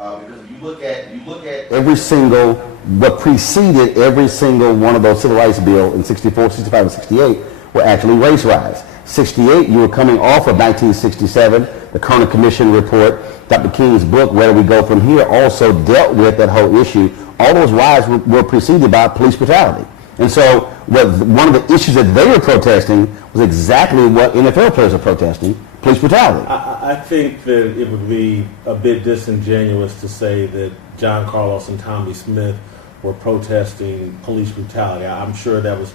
Because if you look at every single, what preceded every single one of those civil rights bills in 64, 65, and 68 were actually race riots. 68, you were coming off of 1967, the Kerner Commission report, Dr. King's book, Where Do We Go From Here, also dealt with that whole issue. All those riots were preceded by police brutality. And so one of the issues that they were protesting was exactly what NFL players are protesting, police brutality. I think that it would be a bit disingenuous to say that John Carlos and Tommy Smith were protesting police brutality. I'm sure that was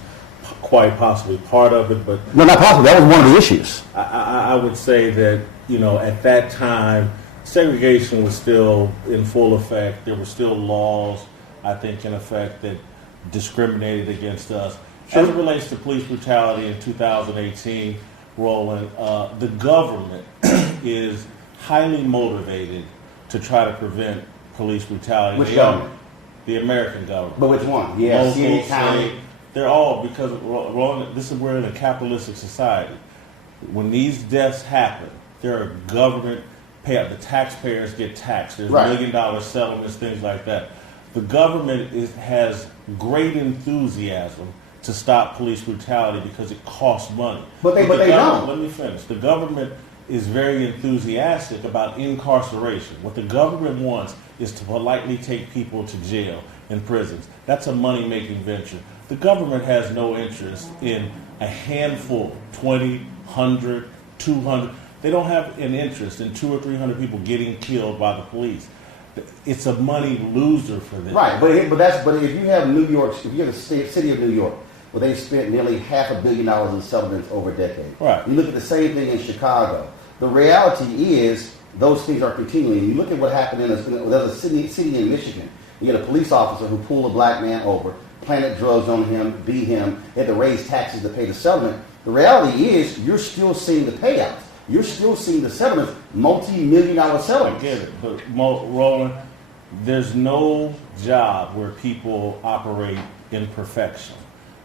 quite possibly part of it, but... No, not possibly. That was one of the issues. I would say that, at that time, segregation was still in full effect. There were still laws, I think, in effect that discriminated against us. Sure. As it relates to police brutality in 2018, Roland, the government is highly motivated to try to prevent police brutality. Which government? The American government. But which one? Yeah, city, county. They're all, because, Roland, we're in a capitalistic society. When these deaths happen, there are government payout. The taxpayers get taxed. There's Right. $1 million settlements, things like that. The government has great enthusiasm to stop police brutality because it costs money. But they don't. Let me finish. The government is very enthusiastic about incarceration. What the government wants is to politely take people to jail and prisons. That's a money-making venture. The government has no interest in a handful, 20, 100, 200. They don't have an interest in 200 or 300 people getting killed by the police. It's a money loser for them. Right, but if you have New York, if you have the city of New York, where they spent nearly $500 million in settlements over a decade. Right. You look at the same thing in Chicago. The reality is those things are continuing. You look at what happened there's a city in Michigan. You had a police officer who pulled a black man over, planted drugs on him, beat him, had to raise taxes to pay the settlement. The reality is you're still seeing the payouts. You're still seeing the settlements, multi-million-dollar settlements. I get it, but Roland, there's no job where people operate in perfection.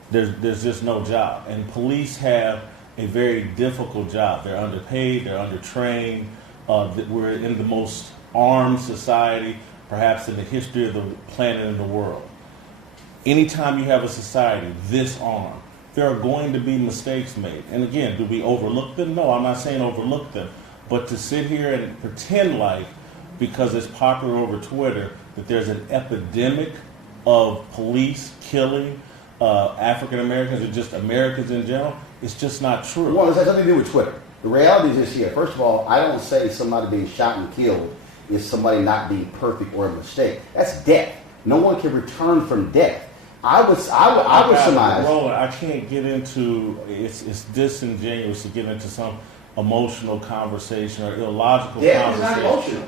There's just no job. And police have a very difficult job. They're underpaid, they're undertrained. We're in the most armed society, perhaps in the history of the planet and the world. Anytime you have a society this armed, there are going to be mistakes made. And again, do we overlook them? No, I'm not saying overlook them. But to sit here and pretend like, because it's popular over Twitter, that there's an epidemic of police killing African Americans or just Americans in general, it's just not true. Well, it has nothing to do with Twitter. The reality is this here. First of all, I don't say somebody being shot and killed is somebody not being perfect or a mistake. That's death. No one can return from death. I would surmise. Roland, I can't get into it's disingenuous to get into some emotional conversation or illogical conversation. It's not emotional.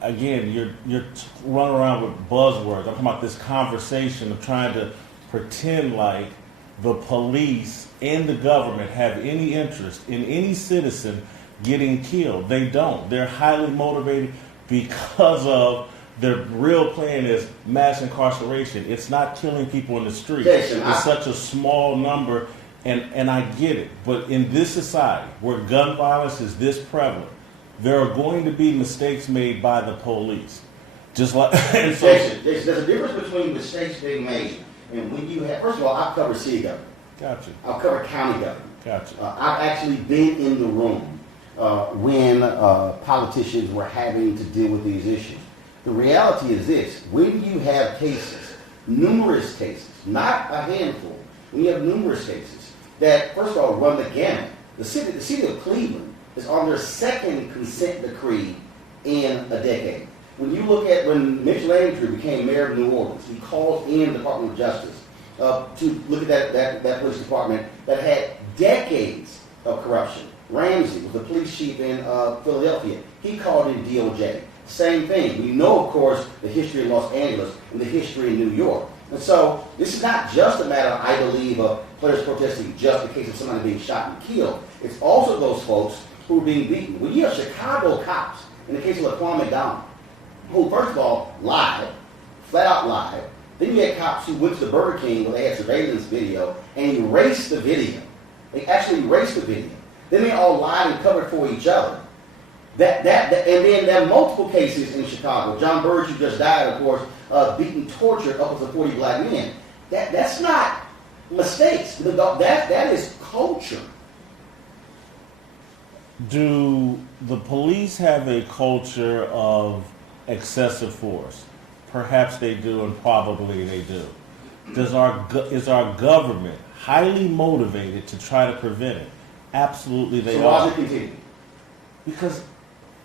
Again, you're running around with buzzwords. I'm talking about this conversation of trying to pretend like the police and the government have any interest in any citizen getting killed. They don't. They're highly motivated because of the real plan is mass incarceration. It's not killing people in the street. Jason, it's such a small number, and I get it. But in this society where gun violence is this prevalent, there are going to be mistakes made by the police. Just like Jason, there's a difference between mistakes being made and when you have. First of all, I've covered city government. Gotcha. I've covered county government. Gotcha. I've actually been in the room when politicians were having to deal with these issues. The reality is this: when you have cases, numerous cases, not a handful, when you have numerous cases that, first of all, run the gamut. The city of Cleveland is on their second consent decree in a decade. When you look at when Mitch Landry became mayor of New Orleans, he called in the Department of Justice to look at that police department that had decades of corruption. Ramsey was the police chief in Philadelphia. He called in DOJ. Same thing. We know, of course, the history of Los Angeles and the history in New York. And so this is not just a matter, I believe, of players protesting just in case of somebody being shot and killed. It's also those folks who are being beaten. When you have Chicago cops, in the case of Laquan McDonald, who, first of all, lied, flat out lied. Then you had cops who went to the Burger King where they had surveillance video and erased the video. They actually erased the video. Then they all lied and covered for each other. And then there are multiple cases in Chicago. John Burge, who just died, of course, beaten, tortured upwards of 40 black men. That's not mistakes. That is culture. Do the police have a culture of excessive force? Perhaps they do, and probably they do. Is our government highly motivated to try to prevent it? Absolutely they are. So why does it continue? Because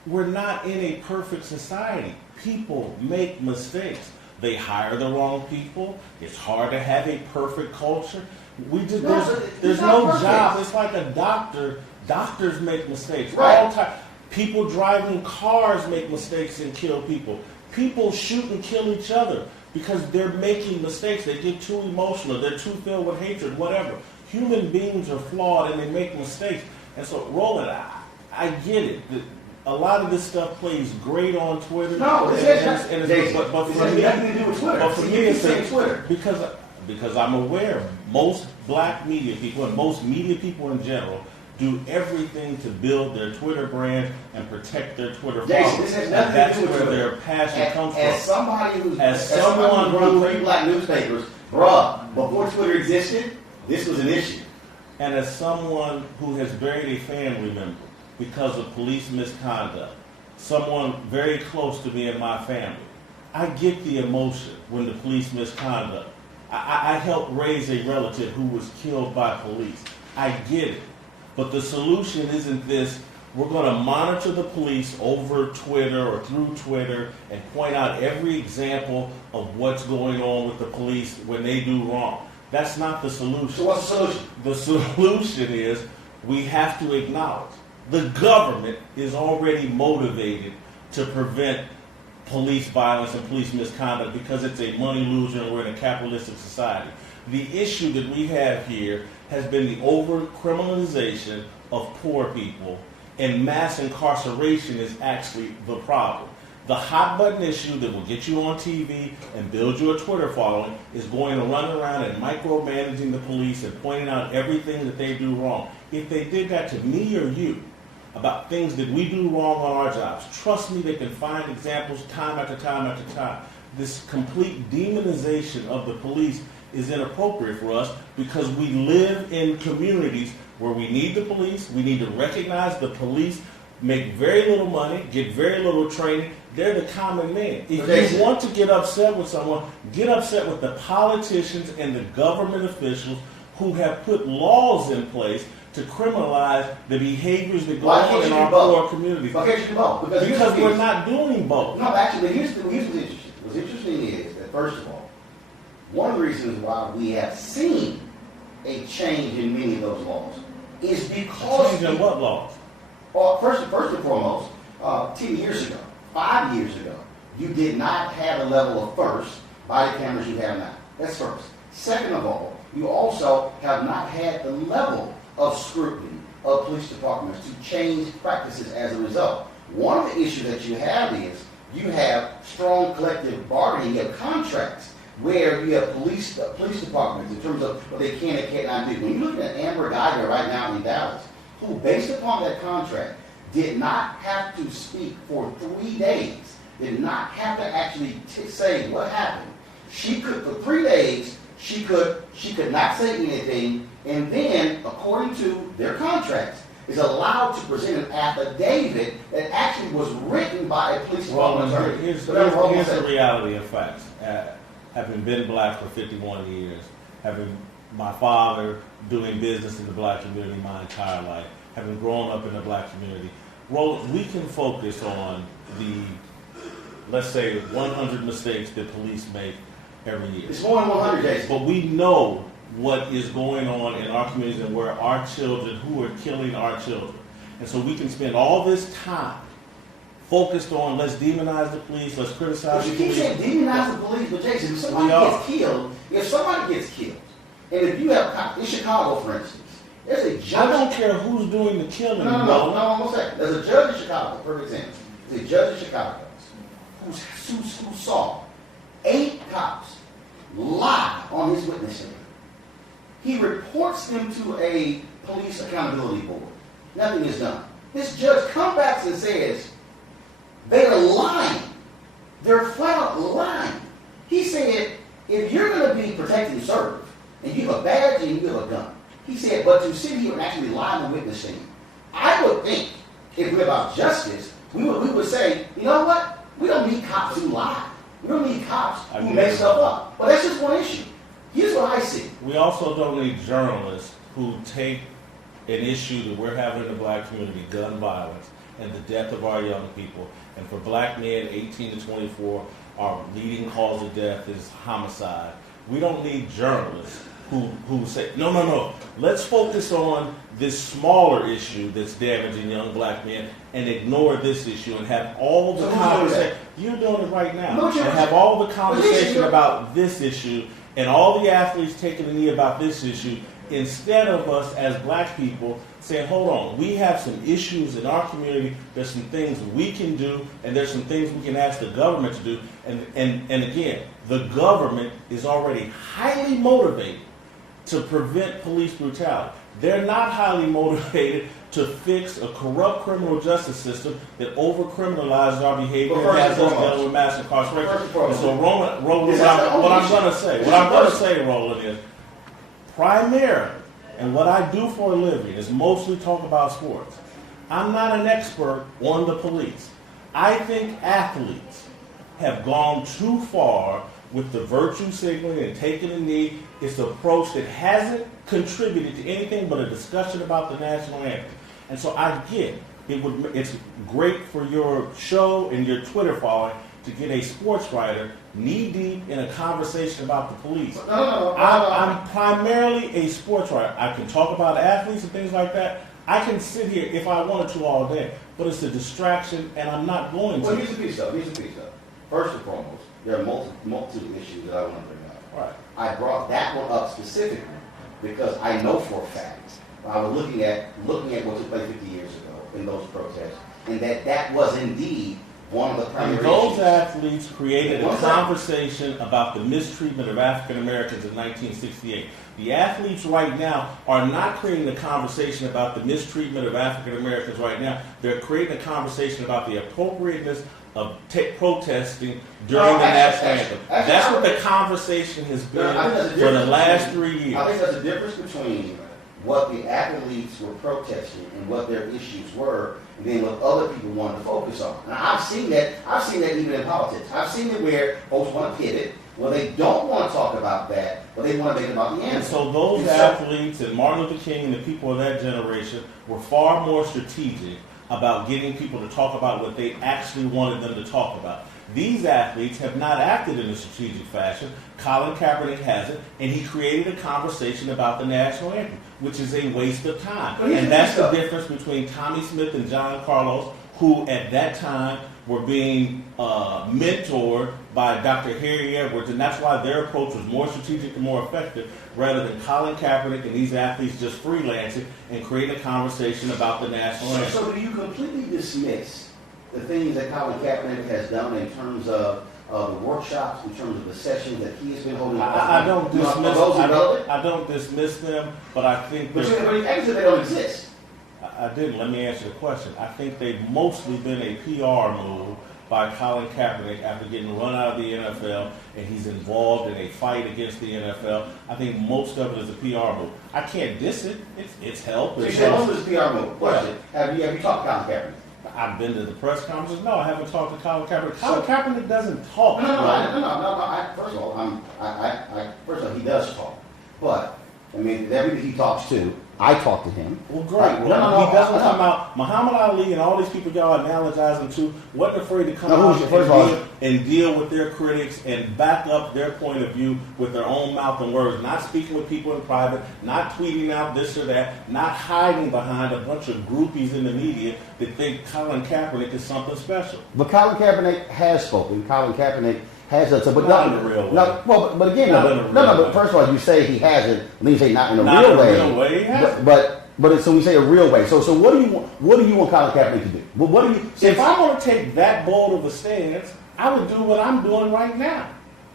we're not in a perfect society. People make mistakes. They hire the wrong people. It's hard to have a perfect culture. There's no job. It's like a doctor. Doctors make mistakes all the time. People driving cars make mistakes and kill people. People shoot and kill each other because they're making mistakes. They get too emotional. They're too filled with hatred, whatever. Human beings are flawed and they make mistakes. And so, Roland, I get it. A lot of this stuff plays great on Twitter. No, but for me, nothing to do with Twitter. But for me, it's Twitter because I'm aware most black media people and most media people in general do everything to build their Twitter brand and protect their Twitter followers. That's where their passion comes from. As someone who run 3 black newspapers, before Twitter existed, this was an issue. And as someone who has buried a family member because of police misconduct, someone very close to me and my family, I get the emotion when the police misconduct. I helped raise a relative who was killed by police. I get it. But the solution isn't this, we're going to monitor the police over Twitter or through Twitter and point out every example of what's going on with the police when they do wrong. That's not the solution. So what's the solution? The solution is we have to acknowledge the government is already motivated to prevent police violence and police misconduct because it's a money loser and we're in a capitalistic society. The issue that we have here has been the over-criminalization of poor people, and mass incarceration is actually the problem. The hot-button issue that will get you on TV and build you a Twitter following is going to run around and micromanaging the police and pointing out everything that they do wrong. If they did that to me or you about things that we do wrong on our jobs, trust me, they can find examples time after time after time. This complete demonization of the police is inappropriate for us because we live in communities where we need the police. We need to recognize the police make very little money, get very little training. They're the common man. If you want to get upset with someone, get upset with the politicians and the government officials who have put laws in place to criminalize the behaviors that go on in our poor communities. Why can't you do both? Because we're not doing both. No, actually, here's what's interesting. What's interesting is that, first of all, one of the reasons why we have seen a change in many of those laws is because... Change in what laws? First and foremost, 10 years ago, 5 years ago, you did not have a level of body cameras you have now. That's first. Second of all, you also have not had the level of scrutiny of police departments to change practices as a result. One of the issues that you have is you have strong collective bargaining, you have contracts where you have police departments in terms of what they can and cannot do. When you look at Amber Geiger right now in Dallas, who, based upon that contract, did not have to speak for 3 days, did not have to actually say what happened. She could, for 3 days, she could not say anything, and then, according to their contracts, is allowed to present an affidavit that actually was written by a police department attorney. Here's the reality of facts. Having been black for 51 years, having my father doing business in the black community my entire life, having grown up in the black community, Roland, we can focus on the, let's say, 100 mistakes that police make every year. It's more than 100 days. But we know what is going on in our communities and where our children, who are killing our children. And so we can spend all this time focused on let's demonize the police, let's criticize the police. You keep saying demonize the police, but Jason, if somebody gets killed, and if you have, in Chicago, for instance, there's a judge. I don't care who's doing the killing. No, 1 second. There's a judge in Chicago, for example. There's a judge in Chicago who saw 8 cops lie on his witness stand. He reports them to a police accountability board. Nothing is done. This judge comes back and says, they're lying. They're flat out lying. He said, if you're going to be protect and serve, and you have a badge and you have a gun, he said, but to sit here and actually lie on the witness stand, I would think, if we're about justice, we would say, you know what? We don't need cops who lie. We don't need cops who make stuff up. But that's just one issue. Here's what I see. We also don't need journalists who take an issue that we're having in the black community, gun violence, and the death of our young people. And for black men 18 to 24, our leading cause of death is homicide. We don't need journalists who say, no, let's focus on this smaller issue that's damaging young black men and ignore this issue and have all the conversation. You're doing it right now. And have all the conversation about this issue and all the athletes taking the knee about this issue, instead of us as black people saying, hold on, we have some issues in our community, there's some things we can do, and there's some things we can ask the government to do. And again, the government is already highly motivated to prevent police brutality. They're not highly motivated to fix a corrupt criminal justice system that over-criminalizes our behavior and has us dealing with mass incarceration. And so, Roland, what I'm going to say, Roland, is primarily, and what I do for a living is mostly talk about sports. I'm not an expert on the police. I think athletes have gone too far with the virtue signaling and taking a knee. It's an approach that hasn't contributed to anything but a discussion about the national anthem. And so I get it's great for your show and your Twitter following to get a sports writer knee-deep in a conversation about the police. I'm primarily a sports writer. I can talk about athletes and things like that. I can sit here if I wanted to all day, but it's a distraction, and I'm not going to. Well, here's the piece, though. First and foremost, there are multiple issues that I want to bring up. Right. I brought that one up specifically because I know for a fact, I was looking at what took place 50 years ago in those protests, and that was indeed one of the primary issues. Those athletes created a conversation about the mistreatment of African Americans in 1968. The athletes right now are not creating a conversation about the mistreatment of African Americans right now. They're creating a conversation about the appropriateness of protesting during the national anthem. That's what the conversation has been for the last 3 years. I think there's a difference between what the athletes were protesting and what their issues were, and then what other people wanted to focus on. And I've seen that even in politics. I've seen it where folks want to pivot, where they don't want to talk about that, but they want to make it about the anthem. And so those athletes and Martin Luther King and the people of that generation were far more strategic about getting people to talk about what they actually wanted them to talk about. These athletes have not acted in a strategic fashion. Colin Kaepernick hasn't, and he created a conversation about the national anthem, which is a waste of time. And that's the difference between Tommy Smith and John Carlos, who at that time were being mentored by Dr. Harry Edwards, and that's why their approach was more strategic and more effective, rather than Colin Kaepernick and these athletes just freelancing and creating a conversation about the national anthem. So do you completely dismiss the things that Colin Kaepernick has done in terms of the workshops, in terms of the sessions that he has been holding? I don't dismiss them, but I think but you actually they don't exist. I didn't. Let me answer the question. I think they've mostly been a PR move by Colin Kaepernick after getting run out of the NFL, and he's involved in a fight against the NFL. I think most of it is a PR move. I can't diss it. It's helped. So you said most of it is a PR move. Question: Have you talked to Colin Kaepernick? I've been to the press conferences. No, I haven't talked to Colin Kaepernick. Colin Kaepernick doesn't talk. No. First of all, he does talk, but I mean, everybody he talks to, I talk to him. Well, great. He doesn't come out. Muhammad Ali and all these people y'all analogizing to wasn't afraid to come out and deal with their critics and back up their point of view with their own mouth and words, not speaking with people in private, not tweeting out this or that, not hiding behind a bunch of groupies in the media that think Colin Kaepernick is something special. But Colin Kaepernick has spoken. Colin Kaepernick has done so, but not in a real way. But again, but first of all, you say he hasn't, and then you say not in a real way. Not in a real way, he hasn't. But so we say a real way. So what do you want Colin Kaepernick to do? What do you? If I want to take that bold of a stance, I would do what I'm doing right now.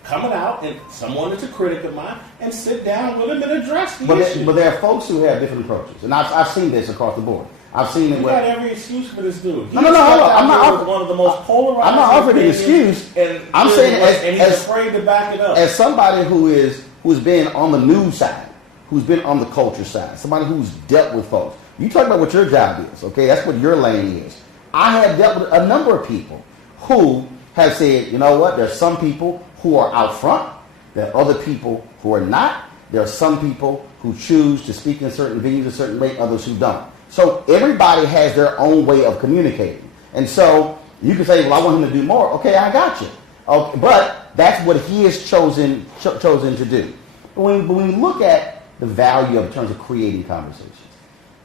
Coming out and someone that's a critic of mine and sit down with him and address the issue. But there are folks who have different approaches, and I've seen this across the board. I've seen it. You got every excuse for this dude. No. Hold on. I'm not one of the most polarizing. I'm not offering an excuse. And I'm saying and he's afraid to back it up. As somebody who's been on the news side, who's been on the culture side, somebody who's dealt with folks. You talk about what your job is, okay? That's what your lane is. I have dealt with a number of people who have said, you know what? There's some people who are out front. There are other people who are not. There are some people who choose to speak in certain venues a certain way, others who don't. So everybody has their own way of communicating. And so you can say, well, I want him to do more. Okay, I got you. Okay, but that's what he has chosen to do. But when we look at the value in terms of creating conversations,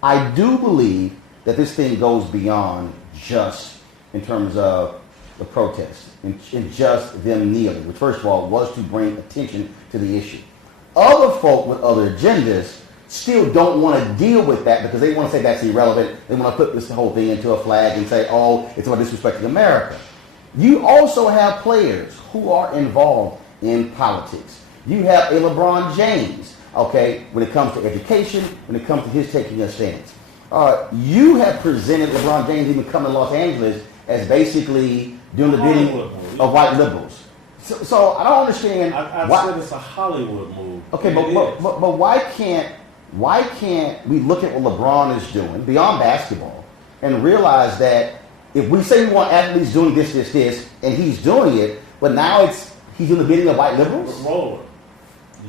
I do believe that this thing goes beyond just in terms of the protest and just them kneeling, which first of all was to bring attention to the issue. Other folk with other agendas still don't want to deal with that because they want to say that's irrelevant. They want to put this whole thing into a flag and say, oh, it's about disrespecting America. You also have players who are involved in politics. You have a LeBron James, okay, when it comes to education, when it comes to his taking a stance. You have presented LeBron James even coming to Los Angeles as basically doing the bidding of white liberals. So I don't understand. I said it's a Hollywood move. Okay, but why can't we look at what LeBron is doing beyond basketball and realize that if we say we want athletes doing this, and he's doing it, but now he's doing the bidding of white liberals? Roland,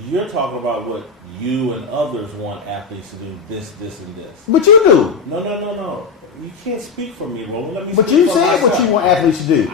you're talking about what you and others want athletes to do, this, and this. But you do. No. You can't speak for me, Roland. Let me but speak you for said myself. what you want athletes to do.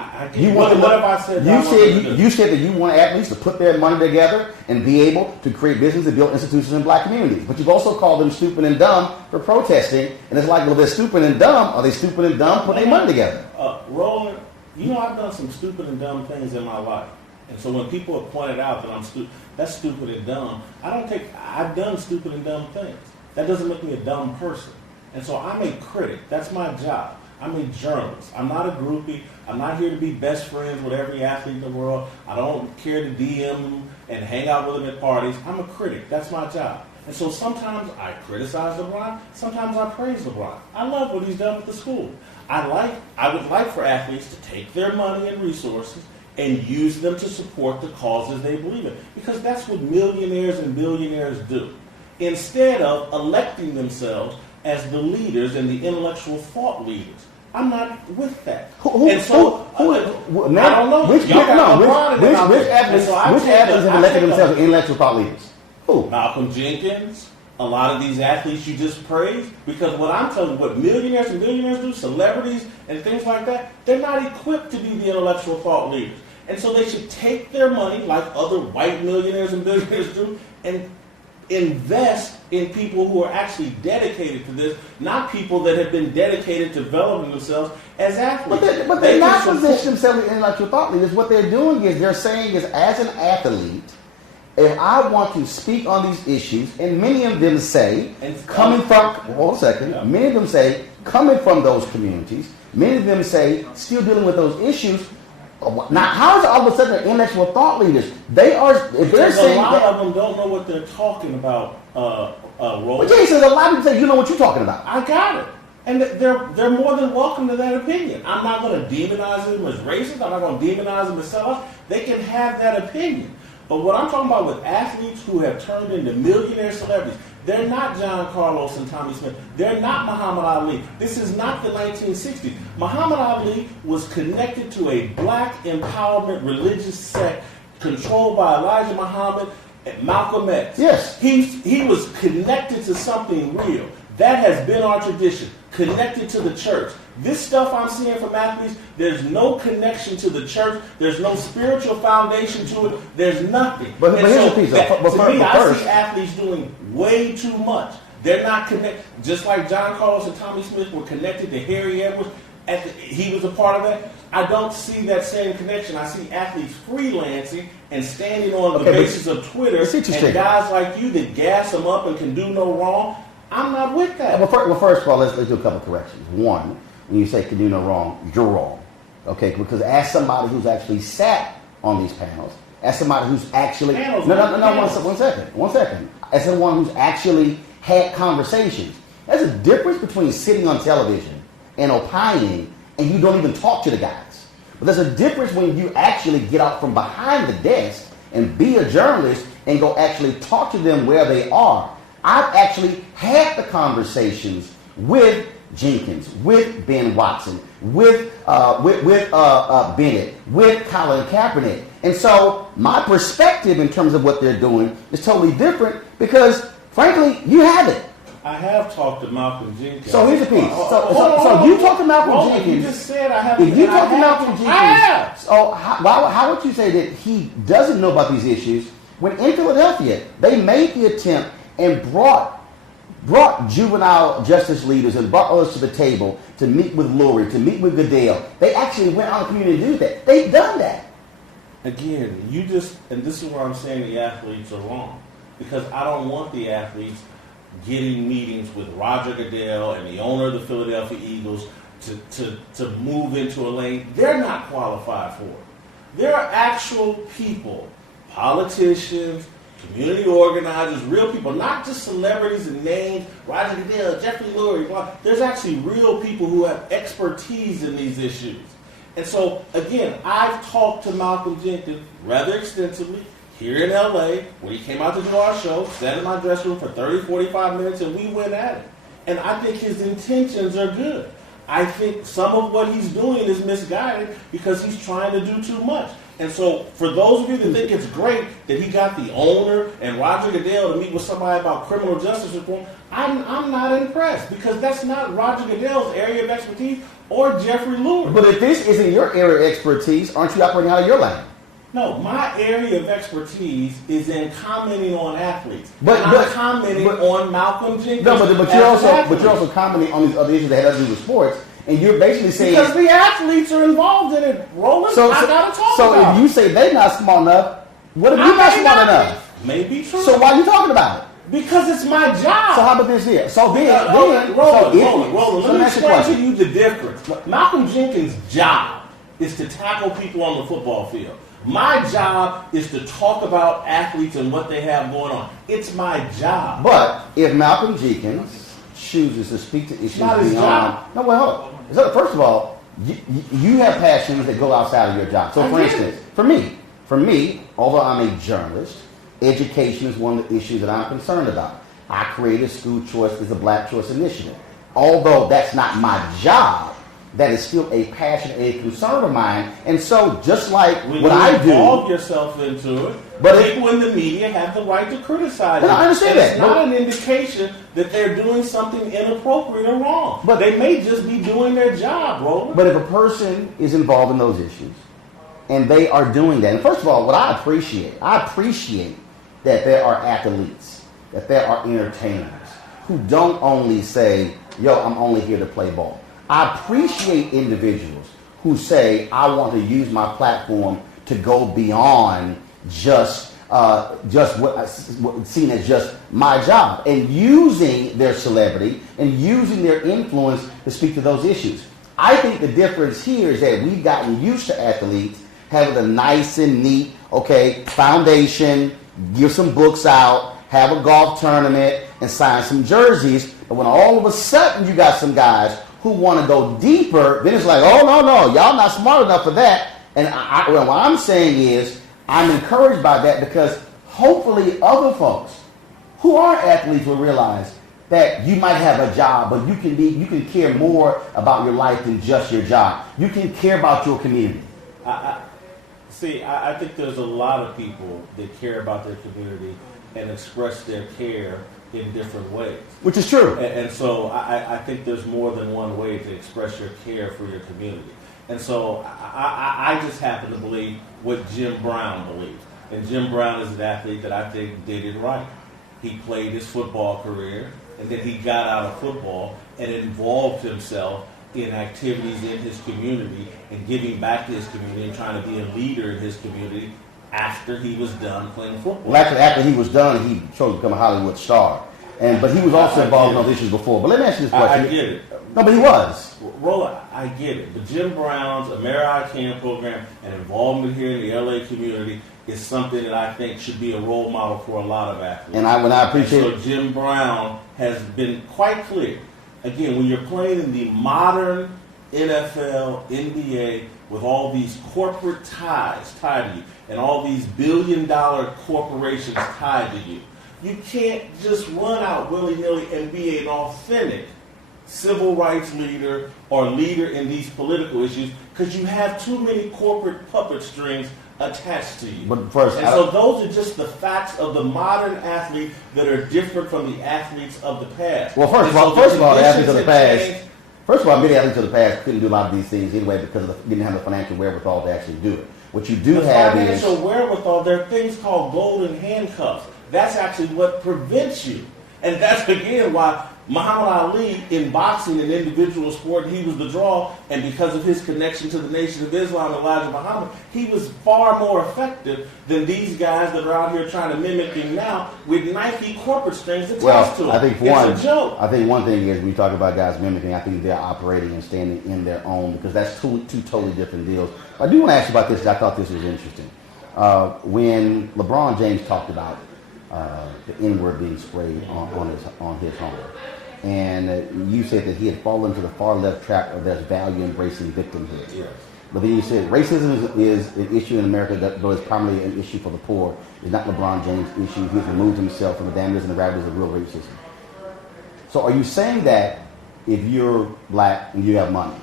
What have I said? You said that you want athletes to put their money together and be able to create business and build institutions in black communities. But you've also called them stupid and dumb for protesting. And it's like, well, they're stupid and dumb. Are they stupid and dumb? Put their money together. Roland, I've done some stupid and dumb things in my life. And so when people have pointed out that that's stupid and dumb, I've done stupid and dumb things. That doesn't make me a dumb person. And so I'm a critic. That's my job. I'm a journalist. I'm not a groupie. I'm not here to be best friends with every athlete in the world. I don't care to DM them and hang out with them at parties. I'm a critic. That's my job. And so sometimes I criticize LeBron. Sometimes I praise LeBron. I love what he's done with the school. I would like for athletes to take their money and resources and use them to support the causes they believe in. Because that's what millionaires and billionaires do. Instead of electing themselves as the leaders and the intellectual thought leaders. I'm not with that. I don't know. Which athletes have elected themselves as intellectual thought leaders? Who? Malcolm Jenkins, a lot of these athletes you just praised, because what I'm telling you, what millionaires and billionaires do, celebrities and things like that, they're not equipped to be the intellectual thought leaders. And so they should take their money, like other white millionaires and billionaires do, and invest in people who are actually dedicated to this, not people that have been dedicated to developing themselves as athletes. But they're not positioning themselves as intellectual thought leaders. What they're doing is they're saying is, as an athlete, if I want to speak on these issues, and many of them say, coming from those communities, many of them say, still dealing with those issues. Now, how is it all of a sudden they're intellectual thought leaders? They are. If they're saying a lot of them don't know what they're talking about. Roland. But Jason, a lot of people say you know what you're talking about. I got it, and they're more than welcome to that opinion. I'm not going to demonize them as racist. I'm not going to demonize them as sellouts. They can have that opinion. But what I'm talking about with athletes who have turned into millionaire celebrities, they're not John Carlos and Tommy Smith. They're not Muhammad Ali. This is not the 1960s. Muhammad Ali was connected to a black empowerment religious sect controlled by Elijah Muhammad and Malcolm X. Yes. He was connected to something real. That has been our tradition, connected to the church. This stuff I'm seeing from athletes, there's no connection to the church. There's no spiritual foundation to it. There's nothing. But here's the piece. I see athletes doing way too much. They're not connected. Just like John Carlos and Tommy Smith were connected to Harry Edwards. He was a part of that. I don't see that same connection. I see athletes freelancing and standing on the basis of Twitter and guys like you that gas them up and can do no wrong. I'm not with that. Well, first of all, let's do a couple of corrections. One, when you say can do no wrong, you're wrong. Okay, because as somebody who's actually sat on these panels, as somebody who's actually one second. As someone who's actually had conversations, There's a difference between sitting on television and opining and you don't even talk to the guys. But there's a difference when you actually get out from behind the desk and be a journalist and go actually talk to them where they are. I've actually had the conversations with Jenkins, with Ben Watson, with Bennett, with Colin Kaepernick. And so my perspective in terms of what they're doing is totally different because, frankly, you haven't. I have talked to Malcolm Jenkins. So here's the piece. So you talked to Malcolm Jenkins. You just said I haven't. If you talked to Malcolm Jenkins, I have. So how would you say that he doesn't know about these issues when in Philadelphia they made the attempt and brought juvenile justice leaders and brought others to the table to meet with Lurie, to meet with Goodell. They actually went out in the community to do that. They've done that. Again, and this is where I'm saying the athletes are wrong. Because I don't want the athletes getting meetings with Roger Goodell and the owner of the Philadelphia Eagles to move into a lane they're not qualified for. There are actual people, politicians, community organizers, real people, not just celebrities and names, Roger Goodell, Jeffrey Lurie, blah. There's actually real people who have expertise in these issues. And so, again, I've talked to Malcolm Jenkins rather extensively here in LA when he came out to do our show, sat in my dressing room for 30, 45 minutes, and we went at it. And I think his intentions are good. I think some of what he's doing is misguided because he's trying to do too much. And so for those of you that think it's great that he got the owner and Roger Goodell to meet with somebody about criminal justice reform, I'm not impressed because that's not Roger Goodell's area of expertise or Jeffrey Lurie. But if this isn't your area of expertise, aren't you operating out of your lane? No, my area of expertise is in commenting on athletes. But commenting on Malcolm Jenkins. No, but you're also commenting on these other issues that have to do with sports. And you're basically saying because the athletes are involved in it, Roland. I gotta talk about. So if you say they're not smart enough, what if you're not smart enough? Maybe true. So why are you talking about it? Because it's my job. So how about this here? So Roland, let me explain to you the difference. Malcolm Jenkins' job is to tackle people on the football field. My job is to talk about athletes and what they have going on. It's my job. But if Malcolm Jenkins chooses to speak to issues beyond, no, well, hold on. So first of all, you have passions that go outside of your job. So, for instance, for me, although I'm a journalist, education is one of the issues that I'm concerned about. I created School Choice as a Black Choice Initiative. Although that's not my job, that is still a passion, a concern of mine. And so, just like what I do, involve yourself into it. But people in the media have the right to criticize it. I understand that. It's not an indication that they're doing something inappropriate or wrong. But they may just be doing their job, Roland. But if a person is involved in those issues, and they are doing that, and first of all, what I appreciate that there are athletes, that there are entertainers who don't only say, yo, I'm only here to play ball. I appreciate individuals who say, I want to use my platform to go beyond just what's seen as just my job, and using their celebrity and using their influence to speak to those issues. I think the difference here is that we've gotten used to athletes having a nice and neat, foundation, give some books out, have a golf tournament, and sign some jerseys. But when all of a sudden you got some guys who want to go deeper, then it's like, oh, no, y'all not smart enough for that. And what I'm saying is, I'm encouraged by that because hopefully other folks who are athletes will realize that you might have a job, but you can care more about your life than just your job. You can care about your community. I think there's a lot of people that care about their community and express their care in different ways. Which is true. And so I think there's more than one way to express your care for your community. And so I just happen to believe what Jim Brown believes. And Jim Brown is an athlete that I think did it right. He played his football career, and then he got out of football and involved himself in activities in his community and giving back to his community and trying to be a leader in his community after he was done playing football. Well, after he was done, he chose to become a Hollywood star. But he was also involved in those issues before. But let me ask you this question. I get it. No, but he was. Roland, I get it. But Jim Brown's AmeriCAN program and involvement here in the LA community is something that I think should be a role model for a lot of athletes. And I appreciate it. So Jim Brown has been quite clear. Again, when you're playing in the modern NFL, NBA, with all these corporate ties tied to you, and all these billion-dollar corporations tied to you, you can't just run out willy-nilly and be an authentic civil rights leader or leader in these political issues, because you have too many corporate puppet strings attached to you. But first, and so those are just the facts of the modern athlete that are different from the athletes of the past. Well, first of all, the athletes of the past. First of all, many athletes of the past couldn't do a lot of these things anyway because they didn't have the financial wherewithal to actually do it. What you do have is financial wherewithal. There are things called golden handcuffs. That's actually what prevents you, and that's again why Muhammad Ali in boxing, an individual sport, he was the draw, and because of his connection to the Nation of Islam, Elijah Muhammad, he was far more effective than these guys that are out here trying to mimic him now with Nike corporate strings attached to them. I think it's a joke. I think one thing is when you talk about guys mimicking, I think they're operating and standing in their own, because that's two totally different deals. I do want to ask you about this. I thought this was interesting. When LeBron James talked about the N-word being sprayed on his home. And you said that he had fallen into the far left trap of there's value embracing victimhood. Yes. But then you said racism is an issue in America that though it's primarily an issue for the poor. It's not LeBron James' issue. He's removed himself from the damages and the ravages of real racism. So are you saying that if you're black and you have money,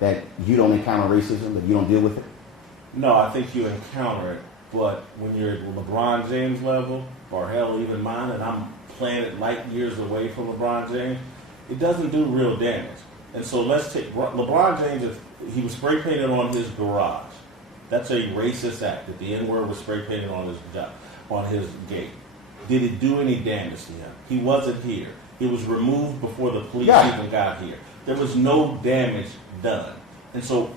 that you don't encounter racism, that you don't deal with it? No, I think you encounter it. But when you're at LeBron James level, or hell, even mine, and I'm playing it light years away from LeBron James, it doesn't do real damage. And so let's take LeBron James. If he was spray painted on his garage, that's a racist act. If the N-word was spray painted on his gate, did it do any damage to him? He wasn't here. It was removed before the police even got here. There was no damage done. And so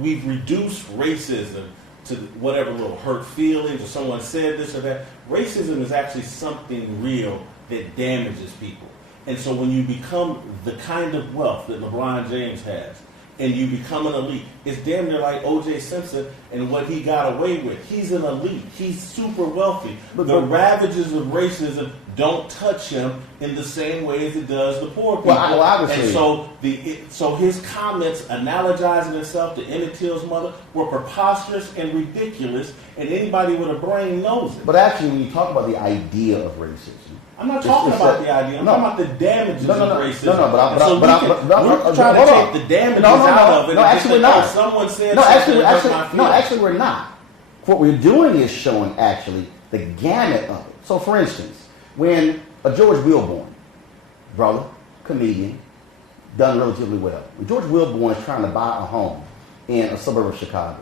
we've reduced racism to whatever little hurt feelings or someone said this or that. Racism is actually something real that damages people. And so when you become the kind of wealth that LeBron James has, and you become an elite, it's damn near like O.J. Simpson and what he got away with. He's an elite. He's super wealthy. But the ravages of racism don't touch him in the same way as it does the poor people. Well, obviously. And so his comments analogizing himself to Emmett Till's mother were preposterous and ridiculous, and anybody with a brain knows it. But actually, when you talk about the idea of racism, I'm not talking about the idea. I'm talking about the damages of racism. We're trying to take the damages out of it. No, actually, we're not. Someone said actually, we're not. What we're doing is showing actually the gamut of it. So, for instance, when a George Wilborn, brother, comedian, done relatively well. When George Wilborn is trying to buy a home in a suburb of Chicago,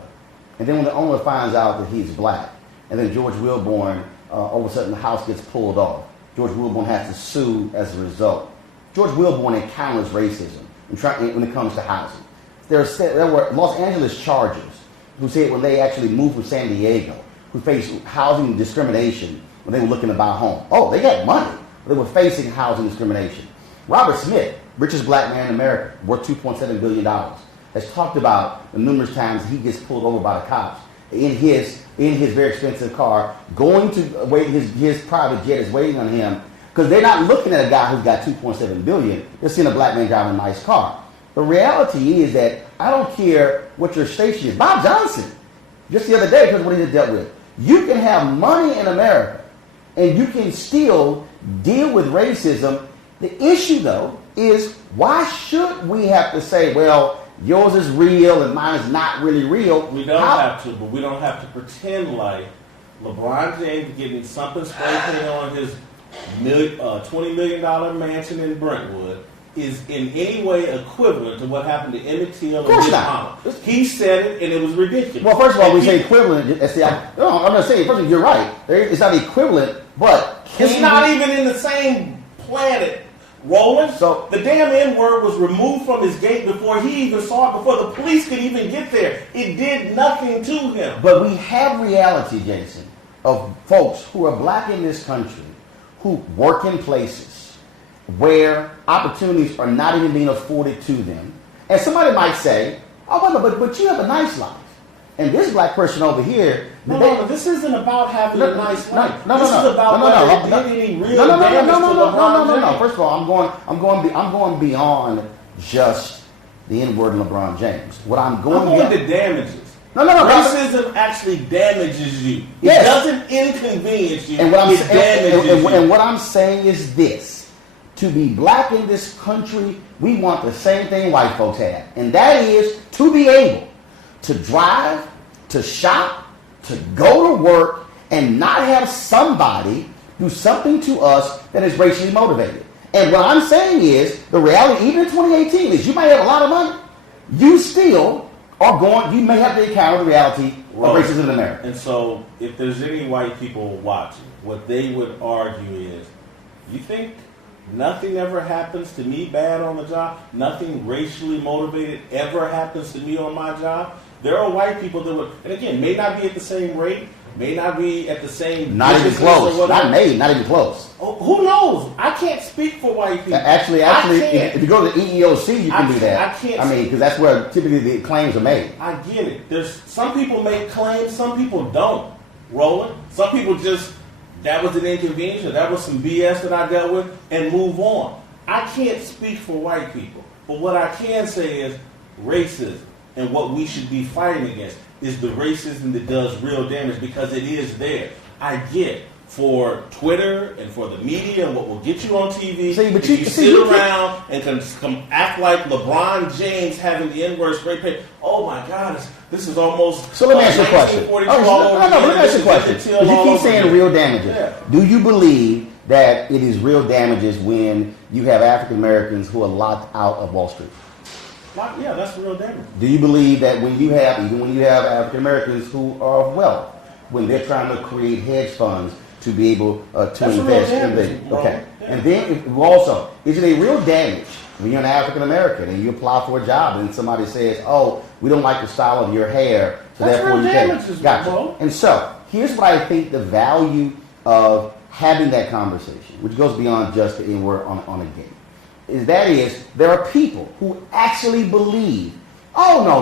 and then when the owner finds out that he's black, and then George Wilborn, all of a sudden the house gets pulled off. George Wilborn has to sue as a result. George Wilborn encounters racism when it comes to housing. There were Los Angeles Chargers who said when they actually moved from San Diego, who faced housing discrimination when they were looking to buy a home. Oh, they got money. They were facing housing discrimination. Robert Smith, richest black man in America, worth $2.7 billion, has talked about the numerous times he gets pulled over by the cops in his very expensive car, going to wait. His private jet is waiting on him because they're not looking at a guy who's got $2.7 billion. They're seeing a black man driving a nice car. The reality is that I don't care what your station is. Bob Johnson, just the other day, because of what he just dealt with, you can have money in America and you can still deal with racism. The issue, though, is why should we have to say, well, yours is real and mine is not really real? We don't have to, but we don't have to pretend like LeBron James getting something spray painted on his $20 million mansion in Brentwood is in any way equivalent to what happened to Emmett Till and Jim Holland. He said it, and it was ridiculous. Well, first of all, we say equivalent. I'm not saying, first of all, you're right. It's not equivalent, but it's not even in the same planet. Roland, so the damn N-word was removed from his gate before he even saw it, before the police could even get there. It did nothing to him. But we have reality, Jason, of folks who are black in this country who work in places where opportunities are not even being afforded to them. And somebody might say, oh, but you have a nice life. And this black person over here, No, this isn't about having a nice life. This is about whether it did any real no. damage to LeBron James. First of all, I'm going beyond just the N-word and LeBron James. I'm going to damages. No. Racism actually damages you. It doesn't inconvenience you. And what I'm saying is this: to be black in this country, we want the same thing white folks have, and that is to be able to drive, to shop, to go to work, and not have somebody do something to us that is racially motivated. And what I'm saying is, the reality, even in 2018, is you might have a lot of money, you still you may have to encounter the reality of racism in America. And so, if there's any white people watching, what they would argue is, you think nothing ever happens to me bad on the job? Nothing racially motivated ever happens to me on my job? There are white people that would, and again, may not be at the same rate, may not be at the same... Not even close. Not even close. Oh, who knows? I can't speak for white people. Actually, if you go to the EEOC, you can do that. Because that's where typically the claims are made. I get it. There's some people make claims, some people don't, Roland. Some people just, that was an inconvenience, or that was some BS that I dealt with, and move on. I can't speak for white people. But what I can say is racism. And what we should be fighting against is the racism that does real damage, because it is there. I get for Twitter and for the media and what will get you on TV. But you sit around and can act like LeBron James having the N-word spray paint. Oh my God, this is almost. So let me ask you a question. Let me ask you a question. Because you keep saying real damages. Yeah. Do you believe that it is real damages when you have African Americans who are locked out of Wall Street? Yeah, that's real damage. Do you believe that when you have African Americans who are of wealth, when they're trying to create hedge funds to be able to invest in them? Okay. Yeah. And then also, is it a real damage when you're an African American and you apply for a job and somebody says, "Oh, we don't like the style of your hair, so that's therefore you can't." Gotcha. And so here's what I think the value of having that conversation, which goes beyond just the N-word on a game. Is there are people who actually believe, oh, no.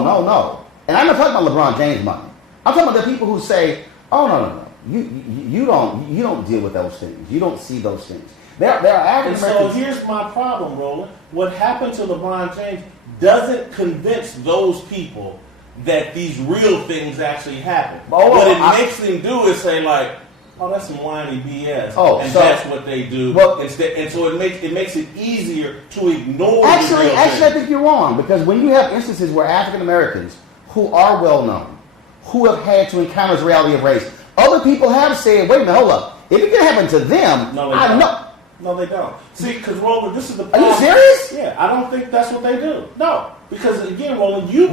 And I'm not talking about LeBron James money. I'm talking about the people who say, oh, no. You don't deal with those things. You don't see those things. There are African Americans. So here's my problem, Roland. What happened to LeBron James doesn't convince those people that these real things actually happen. What it makes them do is say, like, oh, that's some whiny BS. That's what they do. Instead, and so it makes it easier to ignore. Actually, I think you're wrong, because when you have instances where African Americans who are well known, who have had to encounter the reality of race, other people have said, "Wait a minute, hold up. If it can happen to them, I know." No, they don't. See, because Roland, this is the Are problem. you serious? Yeah, I don't think that's what they do. No, because again, Roland, you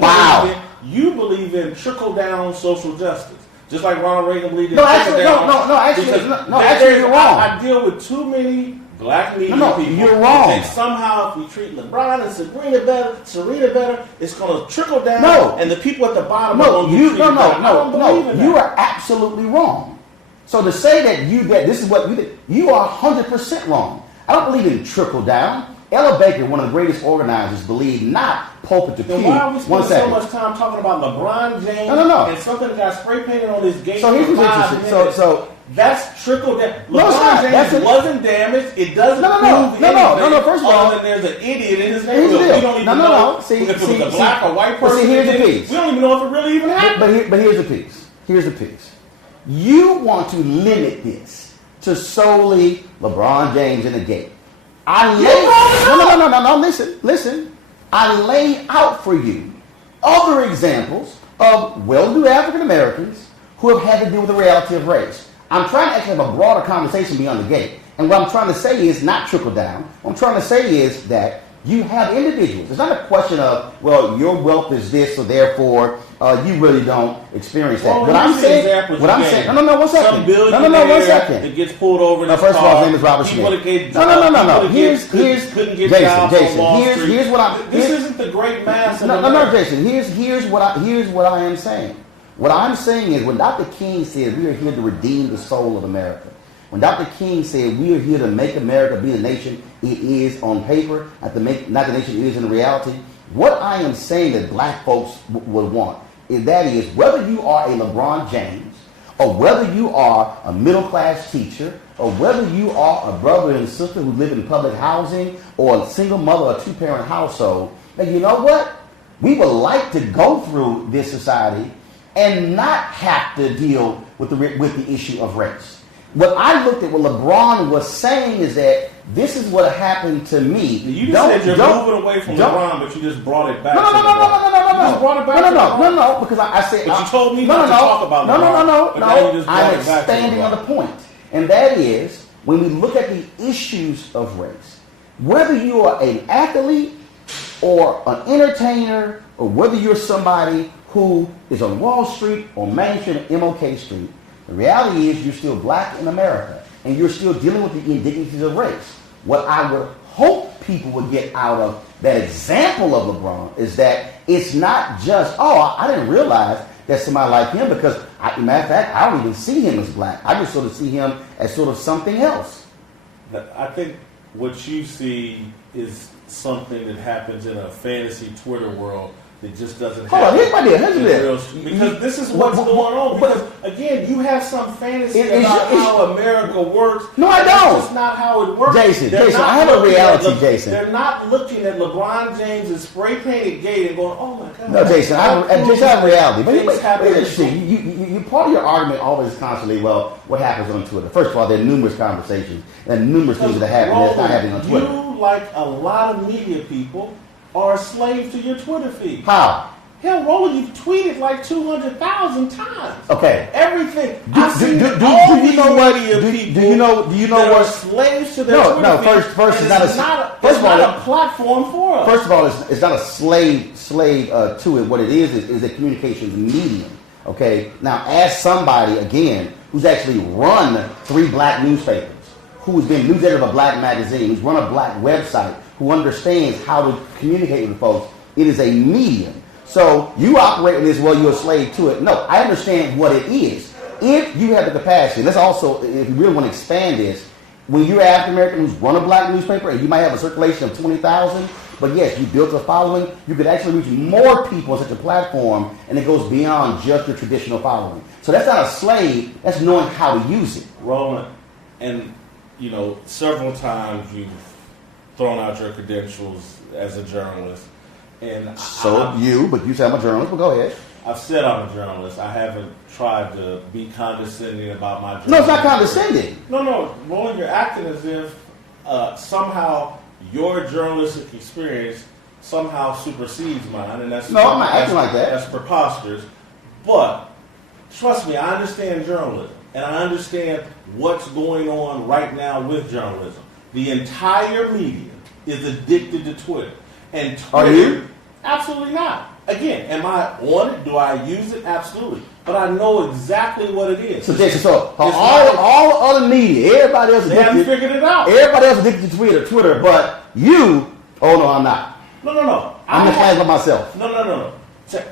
believe in trickle down social justice. Just like Ronald Reagan believed in actually, you're wrong. I deal with too many black media people. You're wrong. And somehow, if we treat LeBron and Serena better, it's going to trickle down. And the people at the bottom are going to get treated better. I don't believe in that. You are absolutely wrong. So to say that this is what you did, you are 100% wrong. I don't believe in trickle down. Ella Baker, one of the greatest organizers, believed not pulpit to pew. Then why are we spending so much time talking about LeBron James and something that got spray painted on his gate? So here's what's interesting. So that's trickled down. LeBron James wasn't damaged. It doesn't prove anything. No. First of all, other than there's an idiot in his neighborhood. We don't even know if it was a black or white person. Here's the piece. We don't even know if it really even happened. But here's the piece. Here's the piece. You want to limit this to solely LeBron James and the gate. Listen. I laid out for you other examples of well-to-do African Americans who have had to deal with the reality of race. I'm trying to actually have a broader conversation beyond the gate. And what I'm trying to say is not trickle down. What I'm trying to say is that you have individuals. It's not a question of, well, your wealth is this, so therefore you really don't experience that. One second. It gets pulled over in his first of all, his name is Robert Smith. No. Here's Jason. This isn't the great mass. Jason. Here's what I am saying. What I'm saying is when Dr. King said we are here to redeem the soul of America, when Dr. King said we are here to make America be the nation it is on paper, not the nation it is in reality, what I am saying that black folks would want and that is whether you are a LeBron James, or whether you are a middle-class teacher, or whether you are a brother and sister who live in public housing, or a single mother or two-parent household, and you know what? We would like to go through this society and not have to deal with the issue of race. What I looked at, what LeBron was saying is that this is what happened to me. You just said you're moving away from LeBron, but you just brought it back to LeBron. No. You brought it back No, because I said... But you told me not to talk about LeBron. No. I'm expanding on the point. And that is, when we look at the issues of race, whether you are an athlete or an entertainer, or whether you're somebody who is on Wall Street or Main Street or MLK Street, the reality is you're still black in America, and you're still dealing with the indignities of race. What I would hope people would get out of that example of LeBron is that it's not just, I didn't realize that somebody like him, because, matter of fact, I don't even see him as black. I just sort of see him as sort of something else. I think what you see is something that happens in a fantasy Twitter world that just doesn't happen. Here's my deal. Because this is what's going on. Because, again, you have some fantasy about how America works. No, I don't. That's just not how it works. Jason, I have a reality, Jason. They're not looking at LeBron James' spray-painted gate and going, oh, my God. No, Jason, I have a reality. But interesting. You part of your argument always constantly, well, what happens on Twitter? First of all, there are numerous conversations and numerous things that happen that's not happening on Twitter. You, like a lot of media people, are a slave to your Twitter feed. How? Hell, Roland, you've tweeted like 200,000 times. Okay. Everything. Do you know what? Do you know what? Slaves to their Twitter feed. First, it's not a platform for us. First of all, it's not a slave to it. What it is a communications medium. Okay. Now, as somebody again who's actually run 3 black newspapers, who's been news editor of a black magazine, who's run a black website, who understands how to communicate with folks, it is a medium. So you operate in this, well, you're a slave to it. No, I understand what it is. If you have the capacity, let's also, if you really want to expand this, when you're African American who's run a black newspaper and you might have a circulation of 20,000, but yes, you built a following, you could actually reach more people on such a platform, and it goes beyond just your traditional following. So that's not a slave, that's knowing how to use it. Roland, and several times you've thrown out your credentials as a journalist. And but you say I'm a journalist, but go ahead. I've said I'm a journalist. I haven't tried to be condescending about my journalism. No, it's not condescending. No, Roland, you're acting as if somehow your journalistic experience somehow supersedes mine, and that's... No, I'm not acting like that. That's preposterous. But, trust me, I understand journalism, and I understand what's going on right now with journalism. The entire media is addicted to Twitter. And Twitter... Are you? Absolutely not. Again, am I on it? Do I use it? Absolutely. But I know exactly what it is. So all other media, everybody else is addicted. They haven't figured it out. Everybody else is addicted to Twitter, but you, I'm not. No. I'm just playing by myself. No.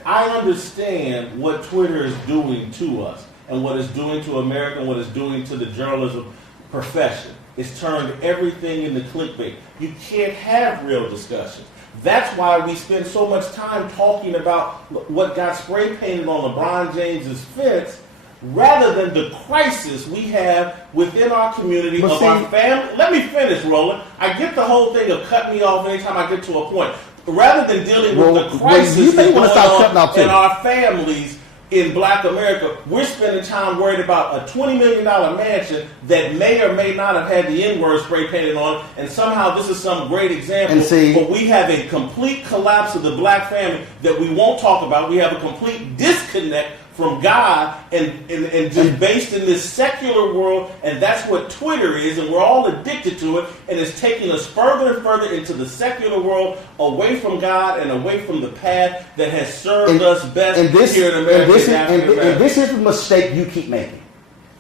I understand what Twitter is doing to us and what it's doing to America and what it's doing to the journalism profession. It's turned everything into clickbait. You can't have real discussions. That's why we spend so much time talking about what got spray painted on LeBron James's fence rather than the crisis we have within our community our family. Let me finish, Roland. I get the whole thing of cut me off anytime I get to a point. Rather than dealing with the crisis that's going on in our families in Black America, we're spending time worried about a $20 million mansion that may or may not have had the N-word spray painted on it, and somehow this is some great example. But we have a complete collapse of the black family that we won't talk about. We have a complete disconnect from God and just based in this secular world, and that's what Twitter is, and we're all addicted to it, and it's taking us further and further into the secular world, away from God and away from the path that has served us best here in America. And this is the mistake you keep making.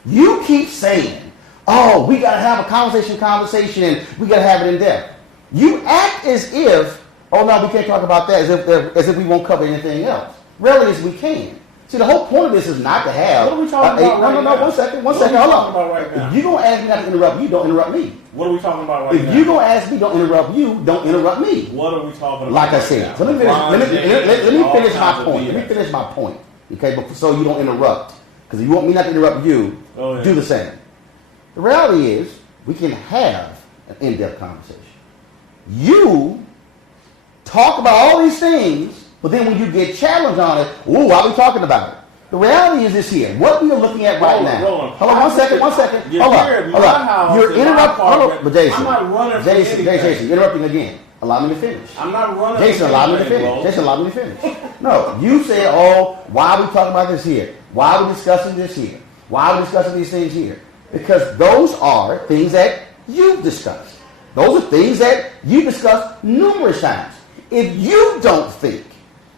You keep saying, we got to have a conversation, and we got to have it in depth. You act as if, we can't talk about that, as if we won't cover anything else. Really, as we can. See, the whole point of this is not to have. What are we talking about right now? One second, What are we hold talking on. about right now? If you're going to ask me not to interrupt you, don't interrupt me. What are we talking about right now? If you're going to ask me, don't interrupt you, don't interrupt me. What are we talking about? Like I right said, now? let me finish my All point. kinds of Let me finish my point, okay? But so you don't interrupt, because if you want me not to interrupt you, do the same. The reality is, we can have an in-depth conversation. You talk about all these things, but then when you get challenged on it, ooh, why are we talking about it? The reality is this here. What we are looking at right now. Hold on, one second. Hold on. You're interrupting. Hold on. But Jason, I'm not running from anything. Jason, you're interrupting again. Allow me to finish. I'm not running. Jason, allow me to finish. Jason, allow me to finish. No, you said, oh, why are we talking about this here? Why are we discussing this here? Why are we discussing these things here? Because those are things that you've discussed. Those are things that you discussed numerous times. If you don't think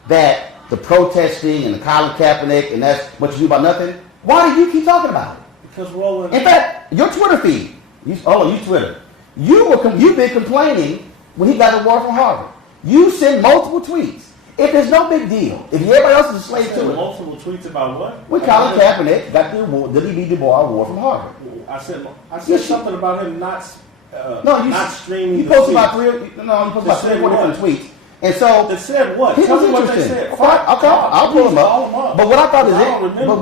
that the protesting and the Colin Kaepernick and that's what you do about nothing, why do you keep talking about it? Because Roland. In fact, your Twitter feed, you Twitter, you've been complaining when he got the award from Harvard. You sent multiple tweets. If it's no big deal, if everybody else is a slave to it. Multiple tweets about what? When Colin Kaepernick got the award, the W.E.B. Du Bois Award from Harvard. I said something about him not streaming. You posted about three or four different tweets. And so they said what? Tell me what they said. I'll pull them up. But what I thought is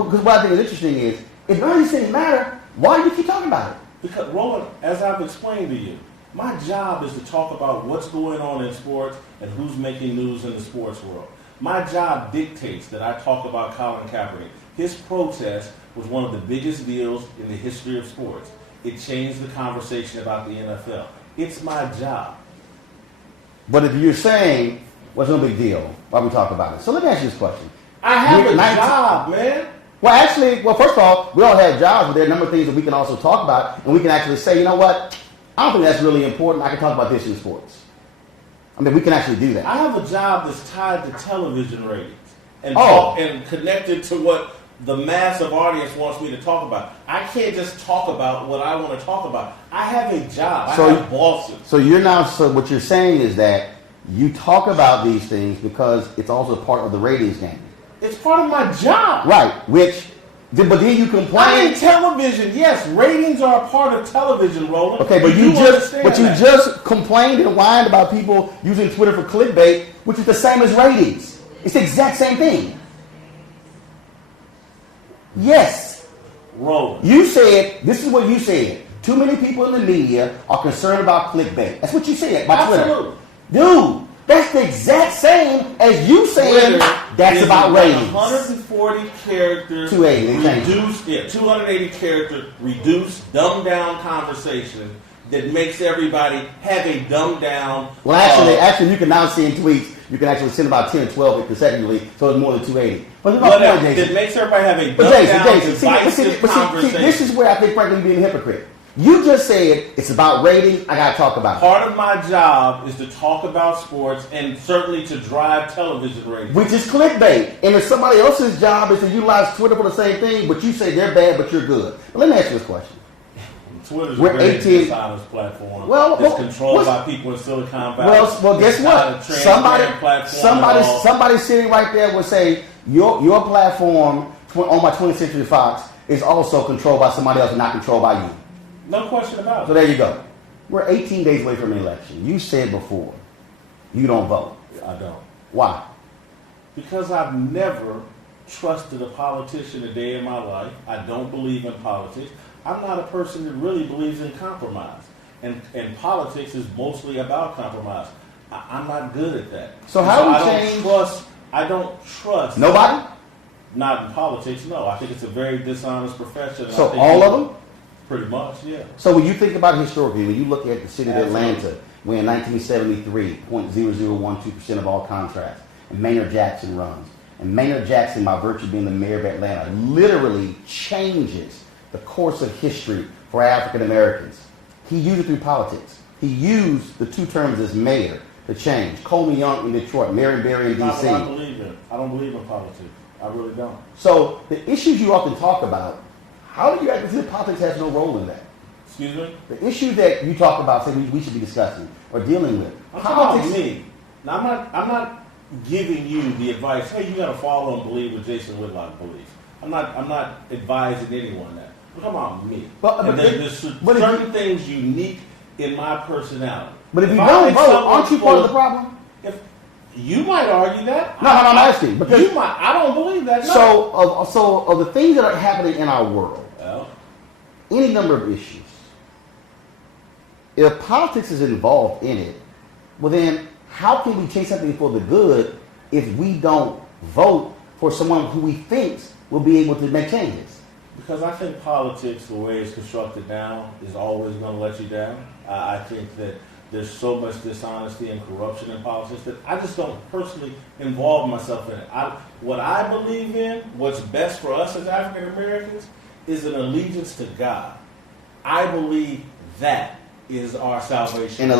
because what I think is interesting is if none of these things matter, why do you keep talking about it? Because Roland, as I've explained to you, my job is to talk about what's going on in sports and who's making news in the sports world. My job dictates that I talk about Colin Kaepernick. His protest was one of the biggest deals in the history of sports. It changed the conversation about the NFL. It's my job. But if you're saying, what's no big deal, why we talk about it? So let me ask you this question. I have a job, man. Well, first of all, we all have jobs, but there are a number of things that we can also talk about, and we can actually say, you know what, I don't think that's really important. I can talk about this in sports. I mean, we can actually do that. I have a job that's tied to television ratings and connected to what the massive audience wants me to talk about. I can't just talk about what I want to talk about. I have a job. I have bosses. So what you're saying is that you talk about these things because it's also part of the ratings game. It's part of my job. Right, but then you complain. I'm in television. Yes, ratings are a part of television, Roland. Okay, but you just complained and whined about people using Twitter for clickbait, which is the same as ratings. It's the exact same thing. Yes. Roland. You said, this is what you said. Too many people in the media are concerned about clickbait. That's what you said by Twitter. Dude, that's the exact same as you saying that's about ratings. 140 characters. 280 characters, reduced, dumbed down conversation that makes everybody have a dumbed down. Well, actually, you can now see in tweets, you can actually send about 10 or 12 consecutively, so it's more than 280. But it makes everybody have a dumbed down, divisive conversation. This is where I think Franklin being a hypocrite. You just said it's about ratings. I got to talk about it. Part of my job is to talk about sports and certainly to drive television ratings. Which is clickbait. And if somebody else's job is to utilize Twitter for the same thing, but you say they're bad, but you're good. But let me ask you this question. Twitter's a very dishonest platform. It's controlled by people in Silicon Valley. Well, guess what? Somebody sitting right there would say your platform on my 20th Century Fox is also controlled by somebody else and not controlled by you. No question about it. So there you go. We're 18 days away from an election. You said before, you don't vote. I don't. Why? Because I've never trusted a politician a day in my life. I don't believe in politics. I'm not a person that really believes in compromise. And politics is mostly about compromise. I'm not good at that. So how do you change? I don't trust. Nobody? Not in politics, no. I think it's a very dishonest profession. So all of them? Pretty much, yeah. So when you think about it historically, when you look at the city of Atlanta, when in 1973, 0.0012% of all contracts, and Maynard Jackson runs. And Maynard Jackson, by virtue of being the mayor of Atlanta, literally changes the course of history for African Americans. He used it through politics. He used the two terms as mayor to change. Coleman Young in Detroit, Marion Barry in D.C. I don't believe in politics. I really don't. So the issues you often talk about, how do you actually see politics has no role in that? Excuse me? The issue that you talk about, say we should be discussing or dealing with. I'm talking about me. Now, I'm not giving you the advice, hey, you got to follow and believe what Jason Whitlock believes. I'm not advising anyone that. Come on, me. There's certain things unique in my personality. But if you don't vote, aren't you part of the problem? If you might argue that. No, I'm asking because you might. I don't believe that. No. So of the things that are happening in our world, any number of issues. If politics is involved in it, well then, how can we change something for the good if we don't vote for someone who we think will be able to make changes? Because I think politics, the way it's constructed now, is always going to let you down. I think that there's so much dishonesty and corruption in politics that I just don't personally involve myself in it. What I believe in, what's best for us as African Americans, is an allegiance to God. I believe that is our salvation. An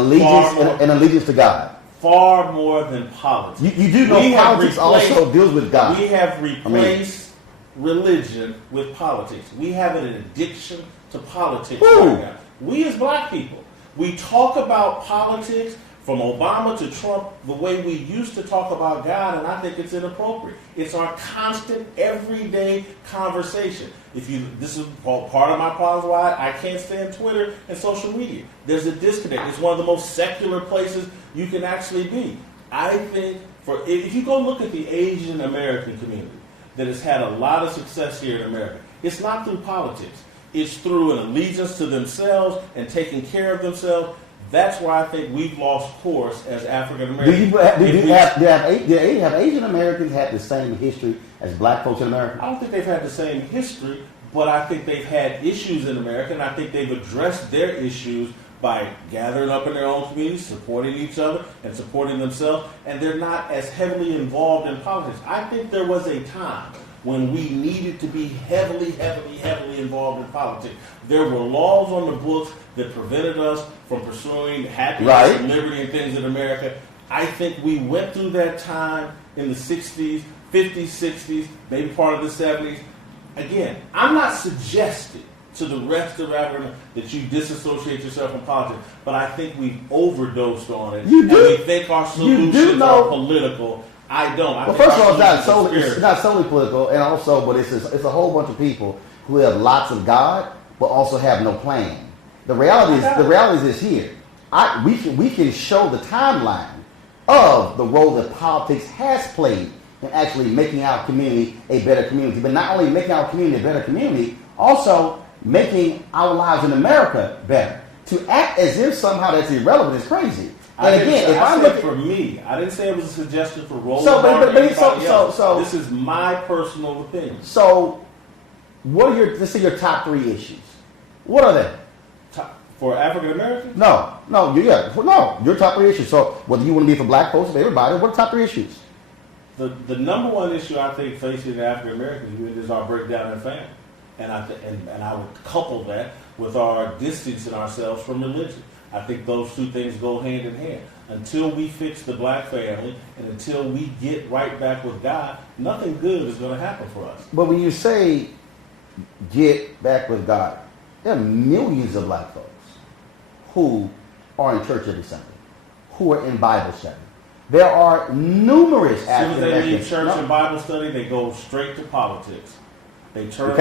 allegiance to God. Far more than politics. You do know politics also deals with God. We have replaced religion with politics. We have an addiction to politics right now. We as black people, we talk about politics from Obama to Trump the way we used to talk about God, and I think it's inappropriate. It's our constant, everyday conversation. This is part of my problem why I can't stand Twitter and social media. There's a disconnect. It's one of the most secular places you can actually be. I think if you go look at the Asian American community that has had a lot of success here in America, it's not through politics. It's through an allegiance to themselves and taking care of themselves. That's why I think we've lost course as African Americans. Have Asian Americans had the same history as black folks in America? I don't think they've had the same history, but I think they've had issues in America, and I think they've addressed their issues by gathering up in their own communities, supporting each other, and supporting themselves, and they're not as heavily involved in politics. I think there was a time when we needed to be heavily involved in politics. There were laws on the books that prevented us from pursuing happiness and liberty and things in America. I think we went through that time in the 60s, 50s, 60s, maybe part of the 70s. Again, I'm not suggesting to the rest of Africa that you disassociate yourself from politics, but I think we've overdosed on it. We think our solutions are political. I don't. Well, first of all, it's not solely political, and also, but it's a whole bunch of people who have lots of God, but also have no plan. The reality is this here. We can show the timeline of the role that politics has played in actually making our community a better community, but not only making our community a better community, also making our lives in America better. To act as if somehow that's irrelevant is crazy. And again, if I look for me, I didn't say it was a suggestion for Roland. So this is my personal opinion. So, what are your top 3 issues? What are they? For African Americans? No, your top 3 issues. So, whether you want to be for black folks or everybody, what are the top 3 issues? The number one issue I think facing the African Americans is our breakdown in family, and I would couple that with our distancing ourselves from religion. I think those two things go hand in hand. Until we fix the black family and until we get right back with God, nothing good is going to happen for us. But when you say get back with God, there are millions of black folks who are in church every Sunday, who are in Bible study. There are numerous African Americans. As soon as they leave church and Bible study, they go straight to politics. They turn on